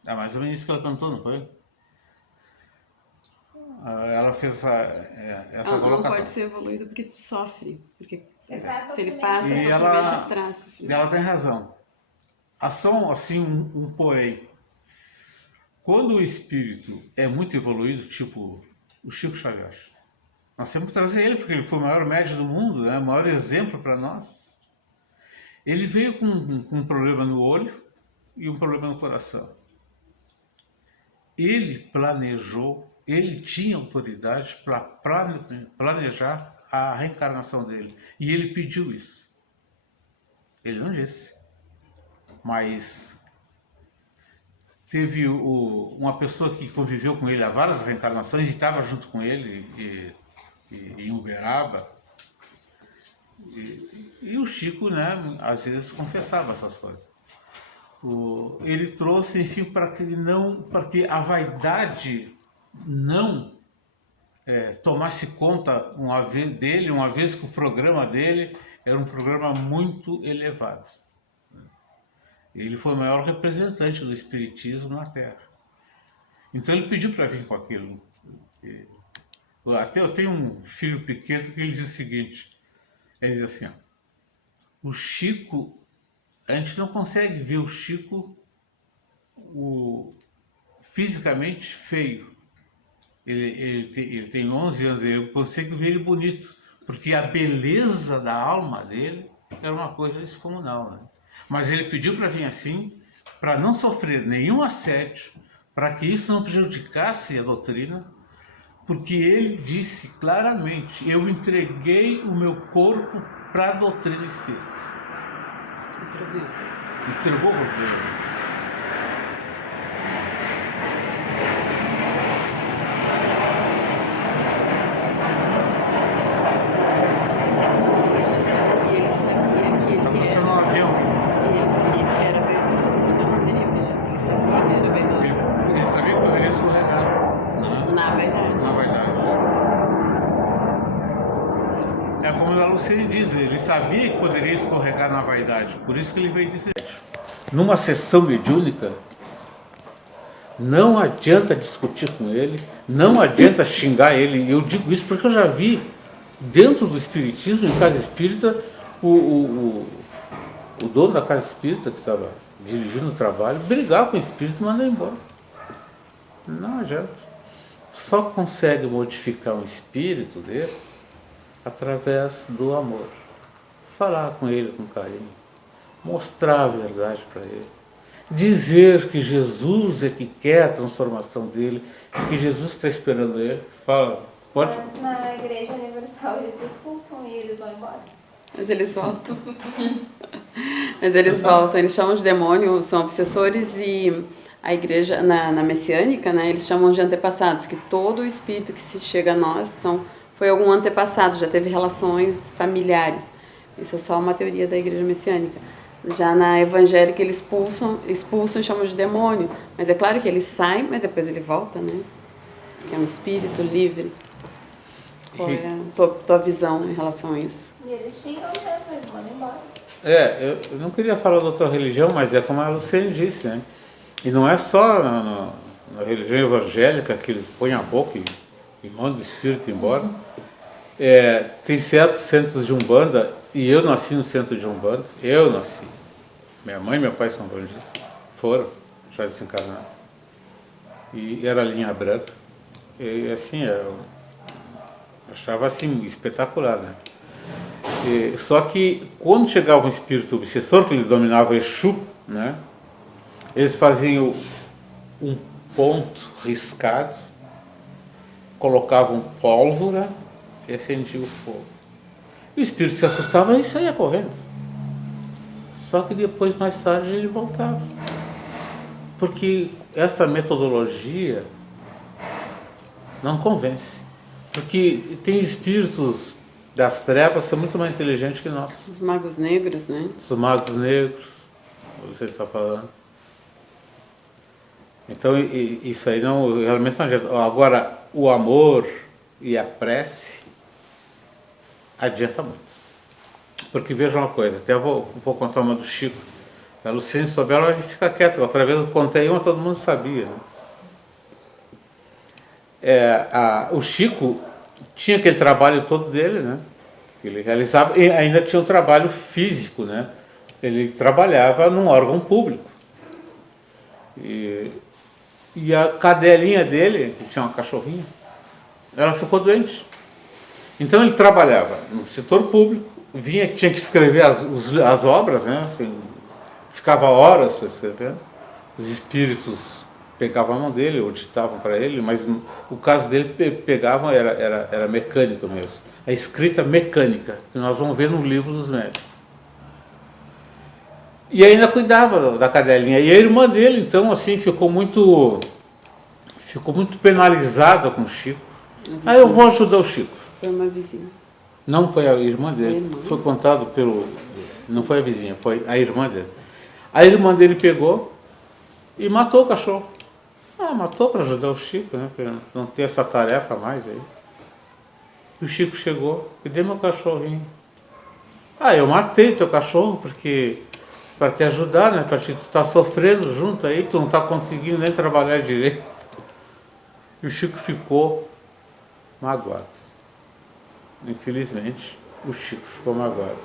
É mais ou menos isso que ela perguntou, não foi? Ela fez essa Não colocação. pode ser evoluído porque tu sofre. Porque Porque traz Se ele sofrimento. passa E sofrimento, ela- ele traz sofrimento. Ela tem razão. Há só assim um porém. Quando o espírito é muito evoluído, tipo o Chico Xavier, nós temos que trazer ele, porque ele foi o maior médium do mundo, né? O maior exemplo para nós. Ele veio com um problema no olho e um problema no coração. Ele planejou, ele tinha autoridade para planejar a reencarnação dele. E ele pediu isso. Ele não disse. Mas teve uma pessoa que conviveu com ele há várias reencarnações e estava junto com ele em Uberaba. E o Chico, né, às vezes confessava essas coisas. Ele trouxe, enfim, para que a vaidade não tomasse conta uma vez que o programa dele era um programa muito elevado. Ele foi o maior representante do espiritismo na Terra. Então ele pediu para vir com aquilo. Até eu tenho um filho pequeno que ele diz o seguinte, ele diz assim, ó, o Chico, a gente não consegue ver o Chico fisicamente feio. Ele tem 11 anos, eu consigo ver ele bonito, porque a beleza da alma dele era uma coisa descomunal, né? Mas ele pediu para vir assim, para não sofrer nenhum assédio, para que isso não prejudicasse a doutrina, porque ele disse claramente, eu entreguei o meu corpo para a doutrina espírita. Entregou o corpo dele. E ele sabia que Está ele passando um era... avião. E ele sabia que ele era vaidoso. Você não teria pedido. Ele sabia que ele era vaidoso. Ele sabia que poderia escorregar. Na verdade. Na verdade. É como a Lucine diz, ele sabia que poderia escorregar na vaidade, por isso que ele veio dizer. Numa sessão mediúnica, não adianta discutir com ele, não adianta xingar ele. Eu digo isso porque eu já vi, dentro do espiritismo, em casa espírita, o dono da casa espírita, que estava dirigindo o trabalho, brigar com o espírito e mandar embora. Não adianta. Só consegue modificar um espírito desse através do amor. Falar com ele com carinho, mostrar a verdade para ele, dizer que Jesus é que quer a transformação dele, que Jesus está esperando ele. Fala, pode. Mas na Igreja Universal eles expulsam e eles vão embora. Mas eles voltam. Mas eles voltam. Eles chamam de demônio, são obsessores, e a igreja, na messiânica, né, eles chamam de antepassados, que todo o espírito que se chega a nós foi algum antepassado, já teve relações familiares. Isso é só uma teoria da igreja messiânica. Já na evangélica eles expulsam e chamam de demônio. Mas é claro que ele sai, mas depois ele volta, né? Que é um espírito livre. Qual é a tua visão em relação a isso? E eles xingam mesmo, eles mandam embora. Eu não queria falar de outra religião, mas é como a Luciane disse, né? E não é só na religião evangélica que eles põem a boca e mandam o espírito embora. Tem certos centros de Umbanda, e eu nasci no centro de Umbanda, eu nasci. Minha mãe e meu pai são bandistas, foram, já desencarnaram. E era linha branca. E assim, eu achava assim, espetacular, né? Só que quando chegava um espírito obsessor, que ele dominava Exu, né? Eles faziam um ponto riscado, colocavam pólvora e acendiam o fogo. E o espírito se assustava e saía correndo. Só que depois, mais tarde, ele voltava. Porque essa metodologia não convence. Porque tem espíritos das trevas que são muito mais inteligentes que nós. Os magos negros, né? Os magos negros, você está falando. Então, isso aí não, realmente não adianta. Agora, o amor e a prece adianta muito. Porque veja uma coisa, até vou contar uma do Chico. A Luciane souber, ela vai ficar quieta. Outra vez eu contei uma, todo mundo sabia, né? O Chico tinha aquele trabalho todo dele, né? que ele realizava, e ainda tinha um trabalho físico, né? Ele trabalhava num órgão público. E a cadelinha dele, que tinha uma cachorrinha, ela ficou doente. Então ele trabalhava no setor público, tinha que escrever as obras, né? Ficava horas escrevendo. Os espíritos pegavam a mão dele ou ditavam para ele, mas o caso dele pegavam era mecânico mesmo. A escrita mecânica, que nós vamos ver no livro dos médicos. E ainda cuidava da cadelinha. E a irmã dele, então, assim, ficou muito penalizada com o Chico. Aí eu vou ajudar o Chico. Foi uma vizinha. Não foi a irmã dele. A irmã. Foi contado pelo... Não foi a vizinha, foi a irmã dele. A irmã dele pegou e matou o cachorro. Matou para ajudar o Chico, né? Para não ter essa tarefa mais aí. E o Chico chegou e deu meu cachorrinho. Eu matei teu cachorro porque... para te ajudar, né? Para tu estar sofrendo junto aí, tu não está conseguindo nem trabalhar direito. E o Chico ficou magoado. Infelizmente, o Chico ficou magoado.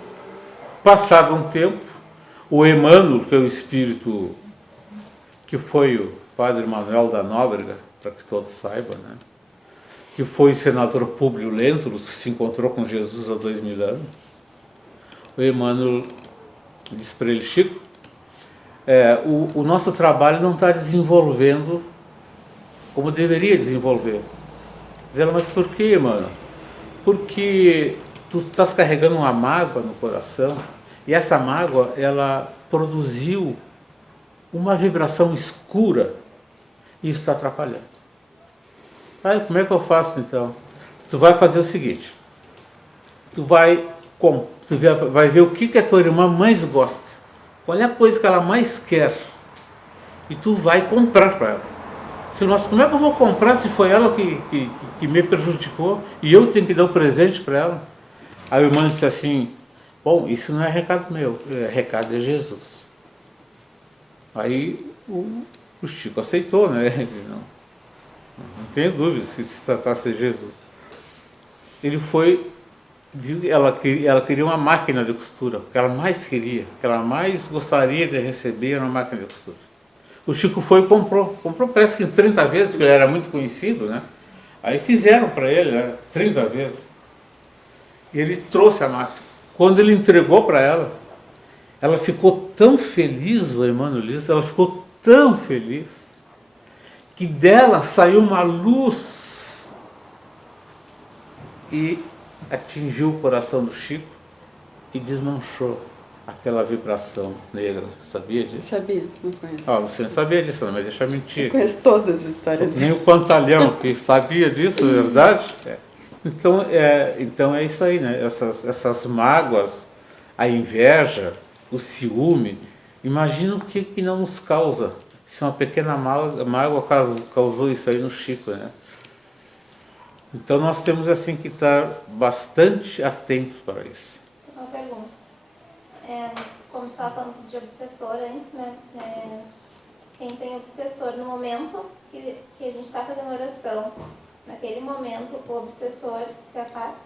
Passado um tempo, o Emmanuel, que é o espírito que foi o Padre Manuel da Nóbrega, para que todos saibam, né? Que foi o senador Públio Lentulus, que se encontrou com Jesus há 2000 anos. O Emmanuel disse para ele: Chico, o nosso trabalho não está desenvolvendo como deveria desenvolver. Diz ela: mas por quê, mano? Porque tu estás carregando uma mágoa no coração, e essa mágoa, ela produziu uma vibração escura e isso está atrapalhando. Como é que eu faço então? Tu vai fazer o seguinte: tu vai ver o que a tua irmã mais gosta, qual é a coisa que ela mais quer, e tu vai comprar para ela. Mas como é que eu vou comprar se foi ela que me prejudicou e eu tenho que dar o presente para ela? Aí o irmão disse assim: bom, isso não é recado meu, recado de Jesus. Aí o Chico aceitou, né? Não tenho dúvida se tratasse de Jesus. Ele foi, viu, ela queria uma máquina de costura, o que ela mais queria, o que ela mais gostaria de receber era uma máquina de costura. O Chico foi e comprou parece que 30 vezes, porque ele era muito conhecido, né? Aí fizeram para ele, né, 30 vezes. E ele trouxe a máquina. Quando ele entregou para ela, ela ficou tão feliz, o Emmanuel disse, ela ficou tão feliz, que dela saiu uma luz e atingiu o coração do Chico e desmanchou aquela vibração negra. Sabia disso? Sabia, não conheço. Você não sabia disso, não, mas deixa eu mentir. Eu conheço todas as histórias. Nem o Pantalhão, que sabia disso, é verdade? Então é isso aí, né? Essas mágoas, a inveja, o ciúme, imagina o que não nos causa. Se uma pequena mágoa causou isso aí no Chico, né? Então nós temos assim que estar bastante atentos para isso. Uma pergunta. Como você estava falando de obsessor antes, né? Quem tem obsessor no momento que a gente está fazendo oração, naquele momento o obsessor se afasta?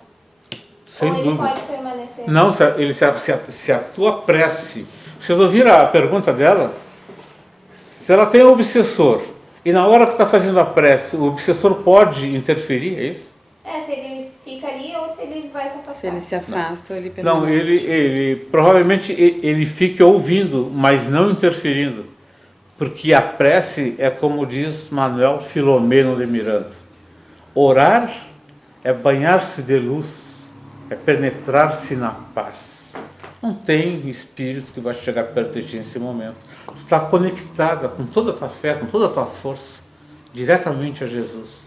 Sem ou ele dúvida. pode permanecer? Não, se a tua prece... Vocês ouviram a pergunta dela? Se ela tem um obsessor e na hora que está fazendo a prece, o obsessor pode interferir, é isso? Se ele fica ali ou se ele vai se afastar. Se ele se afasta ou ele permanece. Não, ele provavelmente ele fica ouvindo, mas não interferindo. Porque a prece é como diz Manuel Filomeno de Miranda. Orar é banhar-se de luz, é penetrar-se na paz. Não tem espírito que vai chegar perto de ti nesse momento. Tu está conectada com toda a tua fé, com toda a tua força, diretamente a Jesus.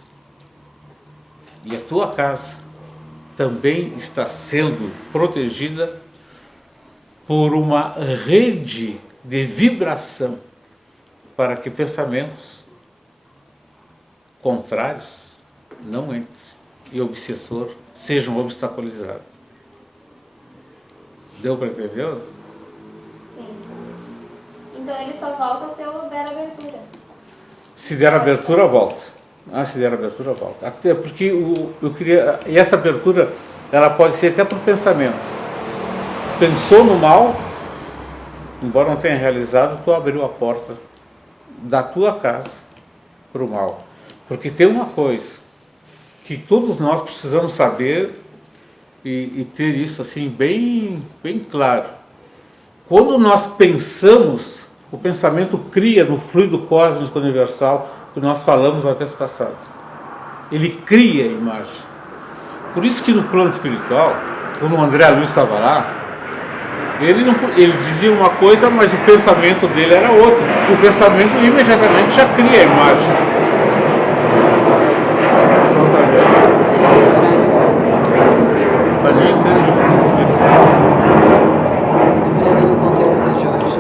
E a tua casa também está sendo protegida por uma rede de vibração para que pensamentos contrários não entrem e o obsessor sejam obstaculizados. Deu para entender? Sim. Então ele só volta se eu der abertura. Se der abertura, volta. Se der abertura, volta. Até porque eu queria... E essa abertura, ela pode ser até por pensamento. Pensou no mal, embora não tenha realizado, tu abriu a porta da tua casa para o mal. Porque tem uma coisa que todos nós precisamos saber e ter isso assim bem claro. Quando nós pensamos, o pensamento cria no fluido cósmico universal que nós falamos na vez passada. Ele cria a imagem. Por isso que no plano espiritual, quando o André Luiz estava lá, ele dizia uma coisa, mas o pensamento dele era outro. O pensamento imediatamente já cria a imagem. Só outra vez. Mas nem entendo nos espíritos. Aprendendo o conteúdo de hoje.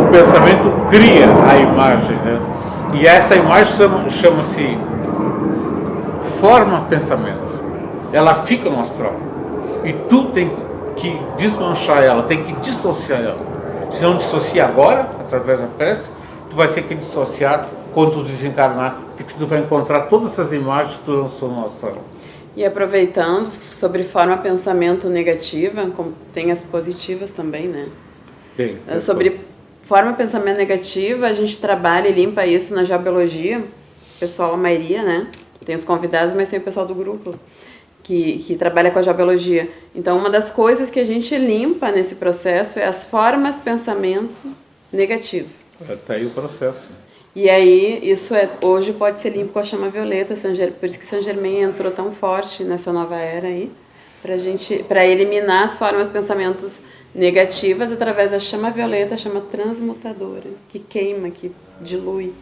O pensamento cria a imagem, né? E essa imagem chama-se forma pensamento. Ela fica no astral. E tu tem que desmanchar ela, tem que dissociar ela. Se não dissociar agora, através da prece, tu vai ter que dissociar quando tu desencarnar, porque tu vai encontrar todas essas imagens que tu lançou no astral. E aproveitando, sobre forma pensamento negativa, como tem as positivas também, né? Tem. Sobre forma pensamento negativa, a gente trabalha e limpa isso na geobiologia. O pessoal, a maioria, né? Tem os convidados, mas tem o pessoal do grupo que trabalha com a geobiologia. Então, uma das coisas que a gente limpa nesse processo é as formas pensamento negativo. Está aí o processo. E aí, isso hoje pode ser limpo com a chama violeta, por isso que Saint Germain entrou tão forte nessa nova era aí, para eliminar as formas pensamentos negativas através da chama violeta, a chama transmutadora, que queima, que dilui.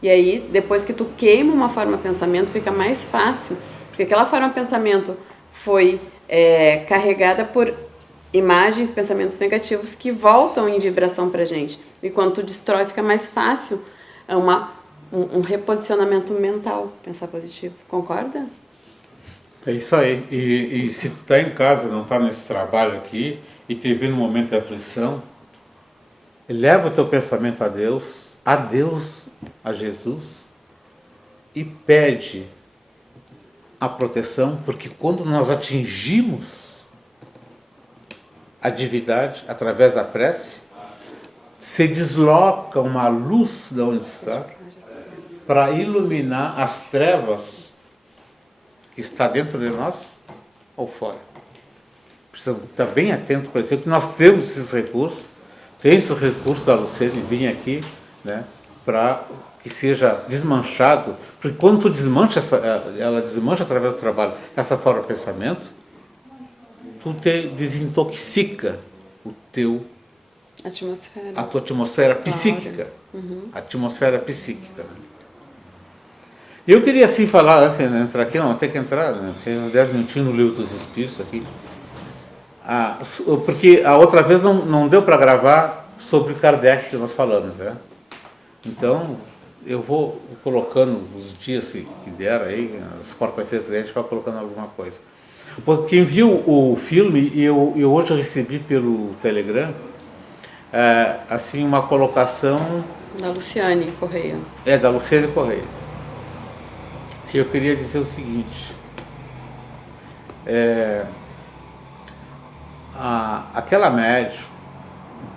E aí, depois que tu queima uma forma pensamento, fica mais fácil, porque aquela forma pensamento foi carregada por imagens, pensamentos negativos que voltam em vibração pra gente. E quando tu destrói, fica mais fácil um reposicionamento mental, pensar positivo. Concorda? É isso aí. E se tu está em casa, não está nesse trabalho aqui, e te vê no momento de aflição, eleva o teu pensamento a Deus, a Jesus, e pede a proteção, porque quando nós atingimos a divindade através da prece, se desloca uma luz de onde está para iluminar as trevas que está dentro de nós ou fora. Precisamos estar bem atentos para isso, que nós temos esses recursos, tem esses recursos da Luciene vir aqui, né, para que seja desmanchado, porque quando tu desmancha, ela desmancha através do trabalho essa forma de pensamento, tu te desintoxica a tua atmosfera psíquica. A atmosfera psíquica. Eu queria assim falar, antes de entrar aqui, não, tem que entrar, né? Tem 10 minutinhos no Livro dos Espíritos aqui. Porque a outra vez não deu para gravar sobre Kardec que nós falamos, né? Então, eu vou colocando os dias que der aí, as quarta-feiras a gente vai colocando alguma coisa. Quem viu o filme, eu hoje recebi pelo Telegram, assim, uma colocação... Da Luciane Correia. Da Luciane Correia. Eu queria dizer o seguinte, aquela médium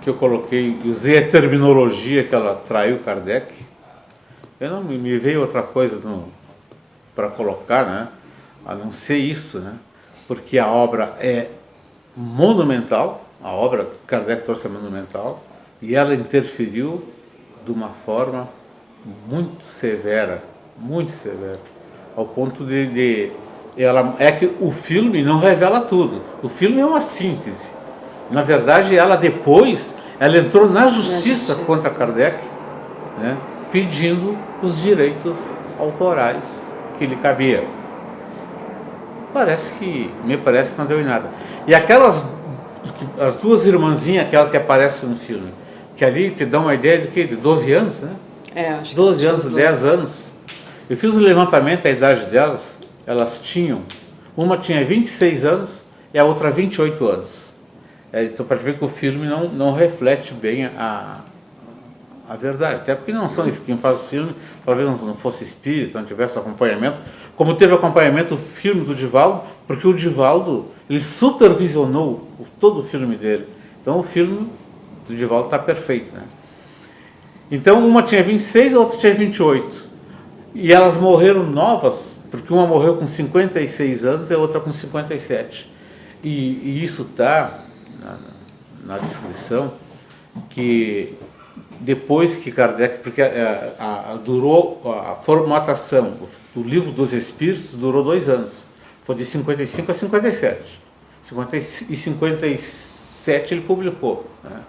que eu coloquei, usei a terminologia que ela traiu Kardec, não me veio outra coisa para colocar, né, a não ser isso, né, porque a obra é monumental, a obra que Kardec trouxe é monumental, e ela interferiu de uma forma muito severa, ao ponto que o filme não revela tudo, o filme é uma síntese. Na verdade, ela entrou na justiça contra Kardec, né, pedindo os direitos autorais que lhe cabia. Me parece que não deu em nada. E as duas irmãzinhas, aquelas que aparecem no filme, que ali te dão uma ideia de 12 anos, né? Acho 12 anos, 10 anos. Eu fiz um levantamento da idade delas, elas tinham, uma tinha 26 anos e a outra 28 anos. Então, para ver que o filme não reflete bem a a verdade. Até porque não são isso quem faz o filme, talvez não fosse espírito, não tivesse acompanhamento. Como teve acompanhamento o filme do Divaldo, porque o Divaldo, ele supervisionou todo o filme dele. Então o filme do Divaldo está perfeito, né? Então uma tinha 26, a outra tinha 28. E elas morreram novas, porque uma morreu com 56 anos e a outra com 57. E isso está na descrição, que depois que Kardec, porque durou a formatação do livro dos Espíritos, durou 2 anos, foi de 55 a 57, e 57 ele publicou, né?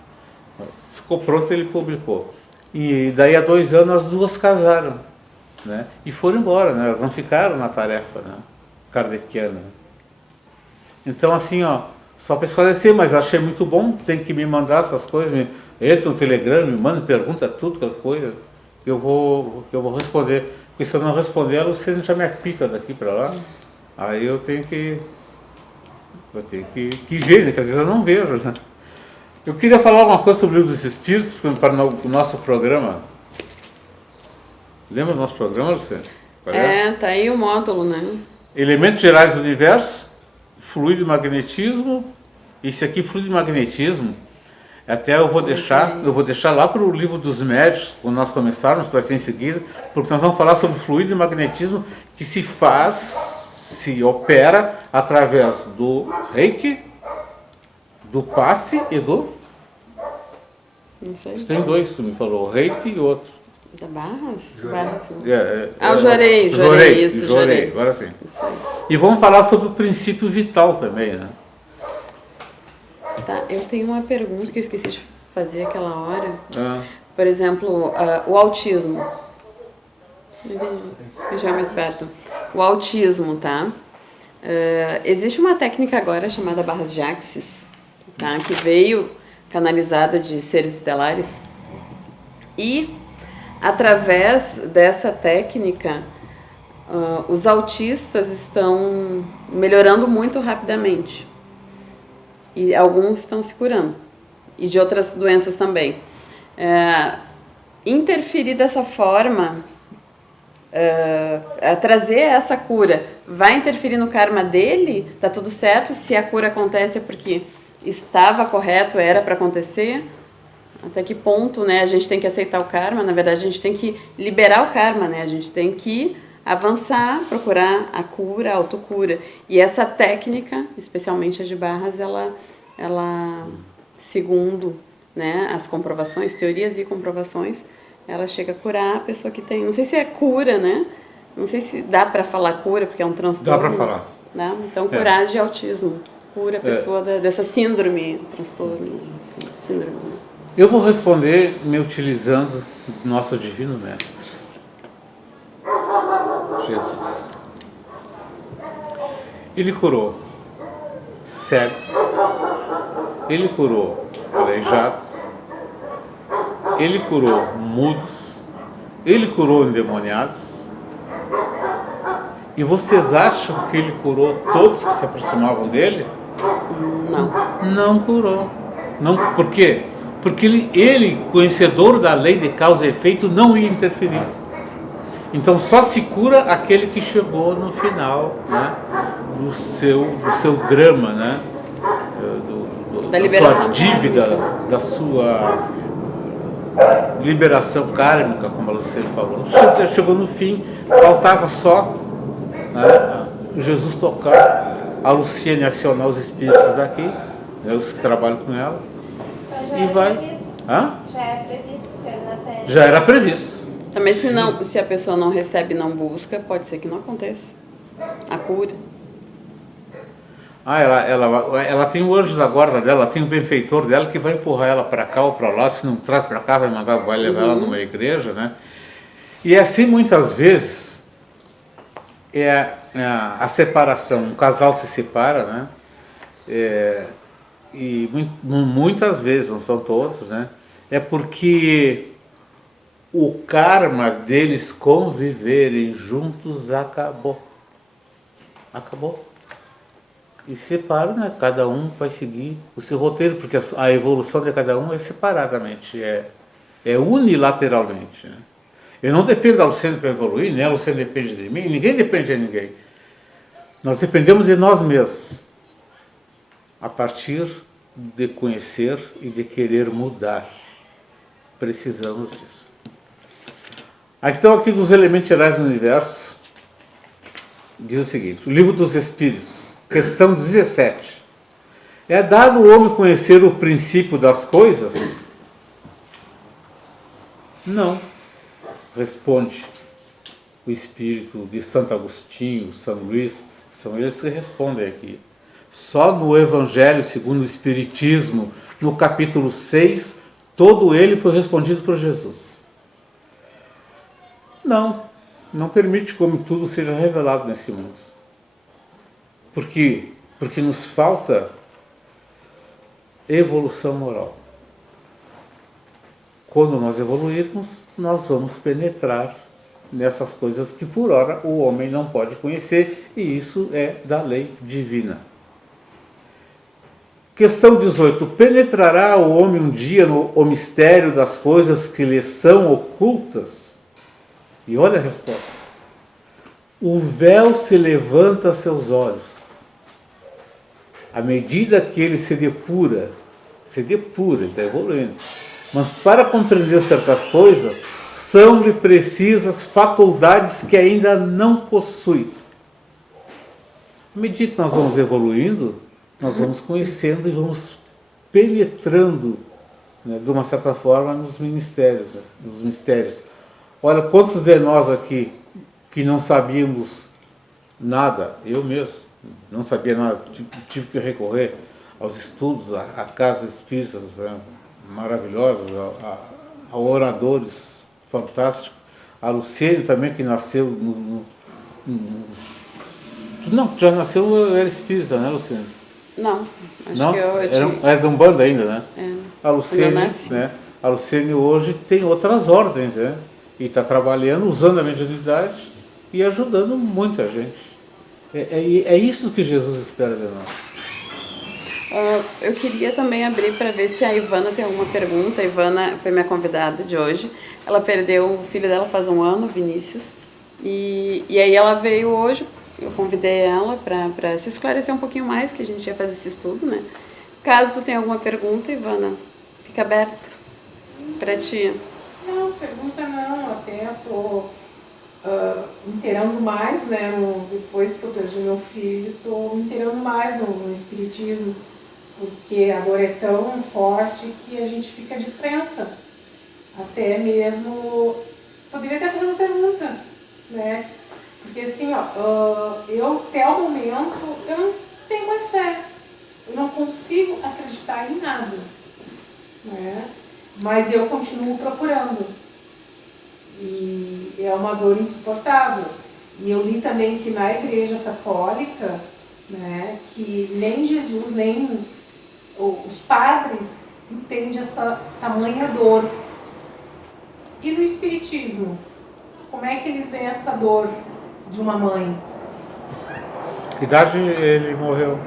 Ficou pronto, ele publicou, e daí há 2 anos as duas casaram, né? E foram embora, né? Elas não ficaram na tarefa, né, kardeciana. Então assim, ó, só para esclarecer, mas achei muito bom, tem que me mandar essas coisas, entra no Telegram, me manda, pergunta tudo, qualquer coisa, eu vou responder. Porque se eu não responder, a Luciana já me apita daqui para lá, aí eu tenho que ver, né? Que às vezes eu não vejo, né? Eu queria falar alguma coisa sobre o livro dos Espíritos, para o nosso programa. Lembra do nosso programa, Luciana? Tá aí o módulo, né? Elementos gerais do universo, fluido e magnetismo. Esse aqui, fluido e magnetismo, até eu vou deixar lá para o livro dos médios, quando nós começarmos, vai ser em seguida, porque nós vamos falar sobre fluido e magnetismo que se opera através do reiki, do passe e do... Não sei. Tem 2, tu me falou, o reiki e outro. Da Barras? O o Jorei, isso, Jorei. Agora sim. Isso aí. E vamos falar sobre o princípio vital também, né? Tá, eu tenho uma pergunta que eu esqueci de fazer aquela hora. Por exemplo, o autismo. Não entendi. Já mais perto. O autismo, tá? Existe uma técnica agora chamada barras de Axis, tá? Que veio canalizada de seres estelares. E, através dessa técnica, os autistas estão melhorando muito rapidamente. E alguns estão se curando. E de outras doenças também. Interferir dessa forma, trazer essa cura, vai interferir no karma dele? Tá tudo certo? Se a cura acontece é porque estava correto, era para acontecer? Até que ponto, né, a gente tem que aceitar o karma? Na verdade, a gente tem que liberar o karma, né? A gente tem que avançar, procurar a cura, a autocura. E essa técnica, especialmente a de barras, ela segundo, né, as comprovações, teorias e comprovações, ela chega a curar a pessoa que tem... Não sei se é cura, né? Não sei se dá para falar cura, porque é um transtorno. Dá para falar. Né? Então, curar de autismo. Cura a pessoa dessa síndrome, transtorno, síndrome. Eu vou responder me utilizando do nosso Divino Mestre, Jesus. Ele curou cegos, ele curou aleijados, ele curou mudos, ele curou endemoniados. E vocês acham que ele curou todos que se aproximavam dele? Não. Não curou. Não, por quê? Porque ele, conhecedor da lei de causa e efeito, não ia interferir. Então só se cura aquele que chegou no final, né, do seu drama, né, da sua dívida, da sua liberação kármica, como a Luciana falou. Chegou no fim, faltava só, né, Jesus tocar, a Luciane acionar os espíritos daqui, né, os que trabalham com ela. Então E vai. previsto. Hã? Já é previsto que na série. Já era previsto. Também se a pessoa não recebe, não busca, pode ser que não aconteça a cura. Ela tem o anjo da guarda dela, ela tem o benfeitor dela que vai empurrar ela para cá ou para lá, se não traz para cá, vai levar ela numa igreja, né? E assim muitas vezes a separação, um casal se separa, né? E muitas vezes, não são todos, né? É porque o karma deles conviverem juntos acabou. E separam, né? Cada um vai seguir o seu roteiro, porque a evolução de cada um é separadamente, É unilateralmente. Né? Eu não dependo da Luciene para evoluir, nem a Luciene depende de mim, ninguém depende de ninguém. Nós dependemos de nós mesmos, a partir de conhecer e de querer mudar. Precisamos disso. Então, aqui dos elementos gerais do universo, diz o seguinte, o Livro dos Espíritos, questão 17. É dado ao homem conhecer o princípio das coisas? Não. Responde o Espírito de Santo Agostinho, São Luís, são eles que respondem aqui. Só no Evangelho segundo o Espiritismo, no capítulo 6, todo ele foi respondido por Jesus. Não permite como tudo seja revelado nesse mundo. Por quê? Porque nos falta evolução moral. Quando nós evoluirmos, nós vamos penetrar nessas coisas que por ora o homem não pode conhecer, e isso é da lei divina. Questão 18. Penetrará o homem um dia o mistério das coisas que lhe são ocultas? E olha a resposta. O véu se levanta a seus olhos. À medida que ele se depura, ele está evoluindo. Mas para compreender certas coisas, são-lhe precisas faculdades que ainda não possui. À medida que nós vamos evoluindo, nós vamos conhecendo e vamos penetrando, né, de uma certa forma, nos mistérios. Olha, quantos de nós aqui que não sabíamos nada, eu mesmo não sabia nada, tive que recorrer aos estudos, a casas espíritas, né, maravilhosas, a oradores fantásticos, a Luciene também, que nasceu não, já nasceu, era espírita, né, Luciene? Não, acho Não? que eu Era de Umbanda ainda, né? É. A Luciene, né? A Luciene hoje tem outras ordens, né? E está trabalhando, usando a mediunidade e ajudando muita gente. É isso que Jesus espera de nós. Eu queria também abrir para ver se a Ivana tem alguma pergunta. A Ivana foi minha convidada de hoje. Ela perdeu o filho dela faz um ano, Vinícius. E aí ela veio hoje, eu convidei ela para se esclarecer um pouquinho mais, que a gente ia fazer esse estudo, né? Caso tu tenha alguma pergunta, Ivana, fica aberto para ti. Não, pergunta não, até tô inteirando mais, né, depois que eu perdi meu filho, tô me inteirando mais no espiritismo, porque a dor é tão forte que a gente fica descrença. Até mesmo, poderia até fazer uma pergunta, né, porque assim, eu até o momento, eu não tenho mais fé, eu não consigo acreditar em nada, né, mas eu continuo procurando. E é uma dor insuportável. E eu li também que na Igreja Católica, né, que nem Jesus, nem os padres entendem essa tamanha dor. E no Espiritismo, como é que eles veem essa dor de uma mãe? Que idade ele morreu?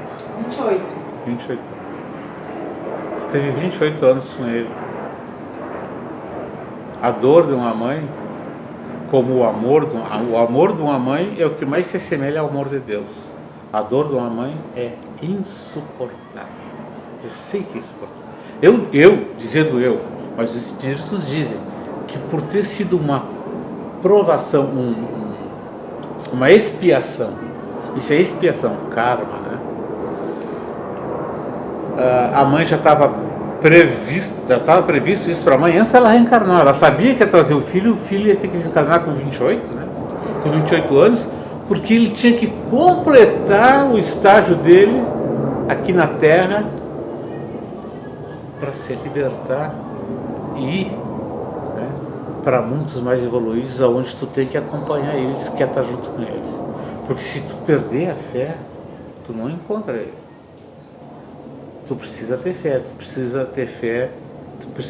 28. 28 anos. Você teve 28 anos com ele. A dor de uma mãe, como o amor de uma mãe é o que mais se assemelha ao amor de Deus. A dor de uma mãe é insuportável. Eu sei que é insuportável. Dizendo eu, mas os espíritos dizem que por ter sido uma provação, uma expiação, isso é expiação, karma, né? A mãe já estava previsto isso para a mãe antes dela reencarnar. Ela sabia que ia trazer o filho ia ter que desencarnar com 28, né? Com 28 anos, porque ele tinha que completar o estágio dele aqui na Terra para se libertar e ir, né, para mundos mais evoluídos, aonde tu tem que acompanhar eles, quer estar junto com eles. Porque se tu perder a fé, tu não encontra ele. Tu precisa ter fé, tu precisa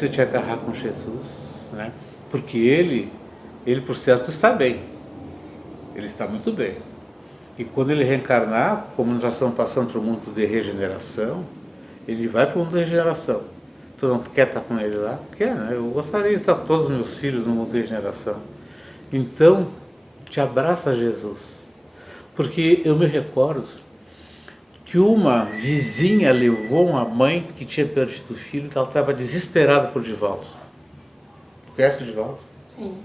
te agarrar com Jesus, né? Porque ele por certo está bem, ele está muito bem. E quando ele reencarnar, como nós já estamos passando para o mundo de regeneração, ele vai para o mundo de regeneração. Tu não quer estar com ele lá? Quer, né? Eu gostaria de estar com todos os meus filhos no mundo de regeneração. Então, te abraça Jesus. Porque eu me recordo que uma vizinha levou uma mãe que tinha perdido o filho, que ela estava desesperada por Divaldo. Conhece o Divaldo? Sim.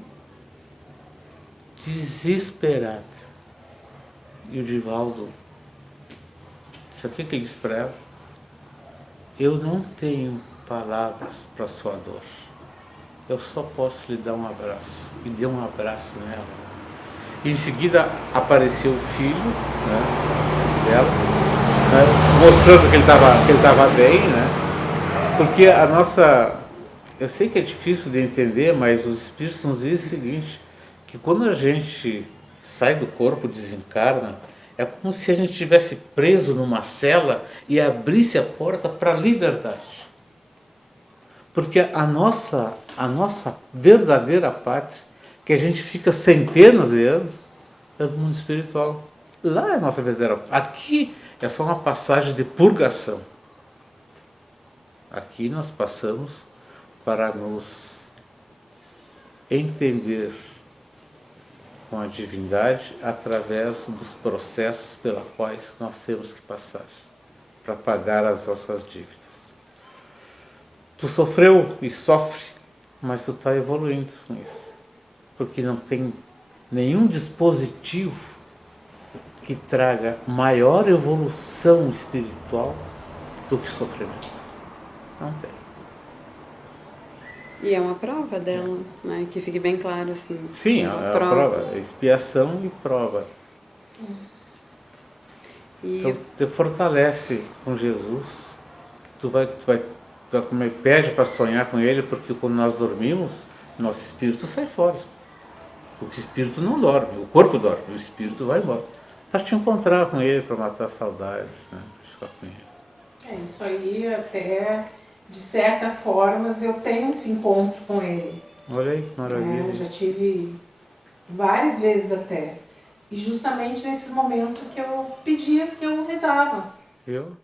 Desesperada. E o Divaldo, sabe o que ele disse para ela? Eu não tenho palavras para sua dor. Eu só posso lhe dar um abraço. E deu um abraço nela. E em seguida apareceu o filho, né, dela, né, mostrando que ele estava bem, né? Porque a nossa... Eu sei que é difícil de entender, mas os espíritos nos dizem o seguinte, que quando a gente sai do corpo, desencarna, é como se a gente estivesse preso numa cela e abrisse a porta para a liberdade. Porque a nossa verdadeira pátria, que a gente fica centenas de anos, é do mundo espiritual. Lá é a nossa verdadeira pátria. Aqui é só uma passagem de purgação. Aqui nós passamos para nos entender com a divindade através dos processos pelos quais nós temos que passar para pagar as nossas dívidas. Tu sofreu e sofre, mas tu está evoluindo com isso, porque não tem nenhum dispositivo que traga maior evolução espiritual do que sofrimento. Não tem. E é uma prova dela, né? Que fique bem claro, assim. Sim, é a prova, expiação e prova. Sim. E então, te fortalece com Jesus, tu vai pede para sonhar com Ele, porque quando nós dormimos, nosso espírito sai fora. Porque o espírito não dorme, o corpo dorme, o espírito vai embora. Para te encontrar com Ele, para matar saudades, né? Ficar com Ele. Isso aí até, de certa forma, eu tenho esse encontro com Ele. Olha aí, maravilha. Já tive várias vezes até. E justamente nesses momentos que eu pedia, que eu rezava. Viu?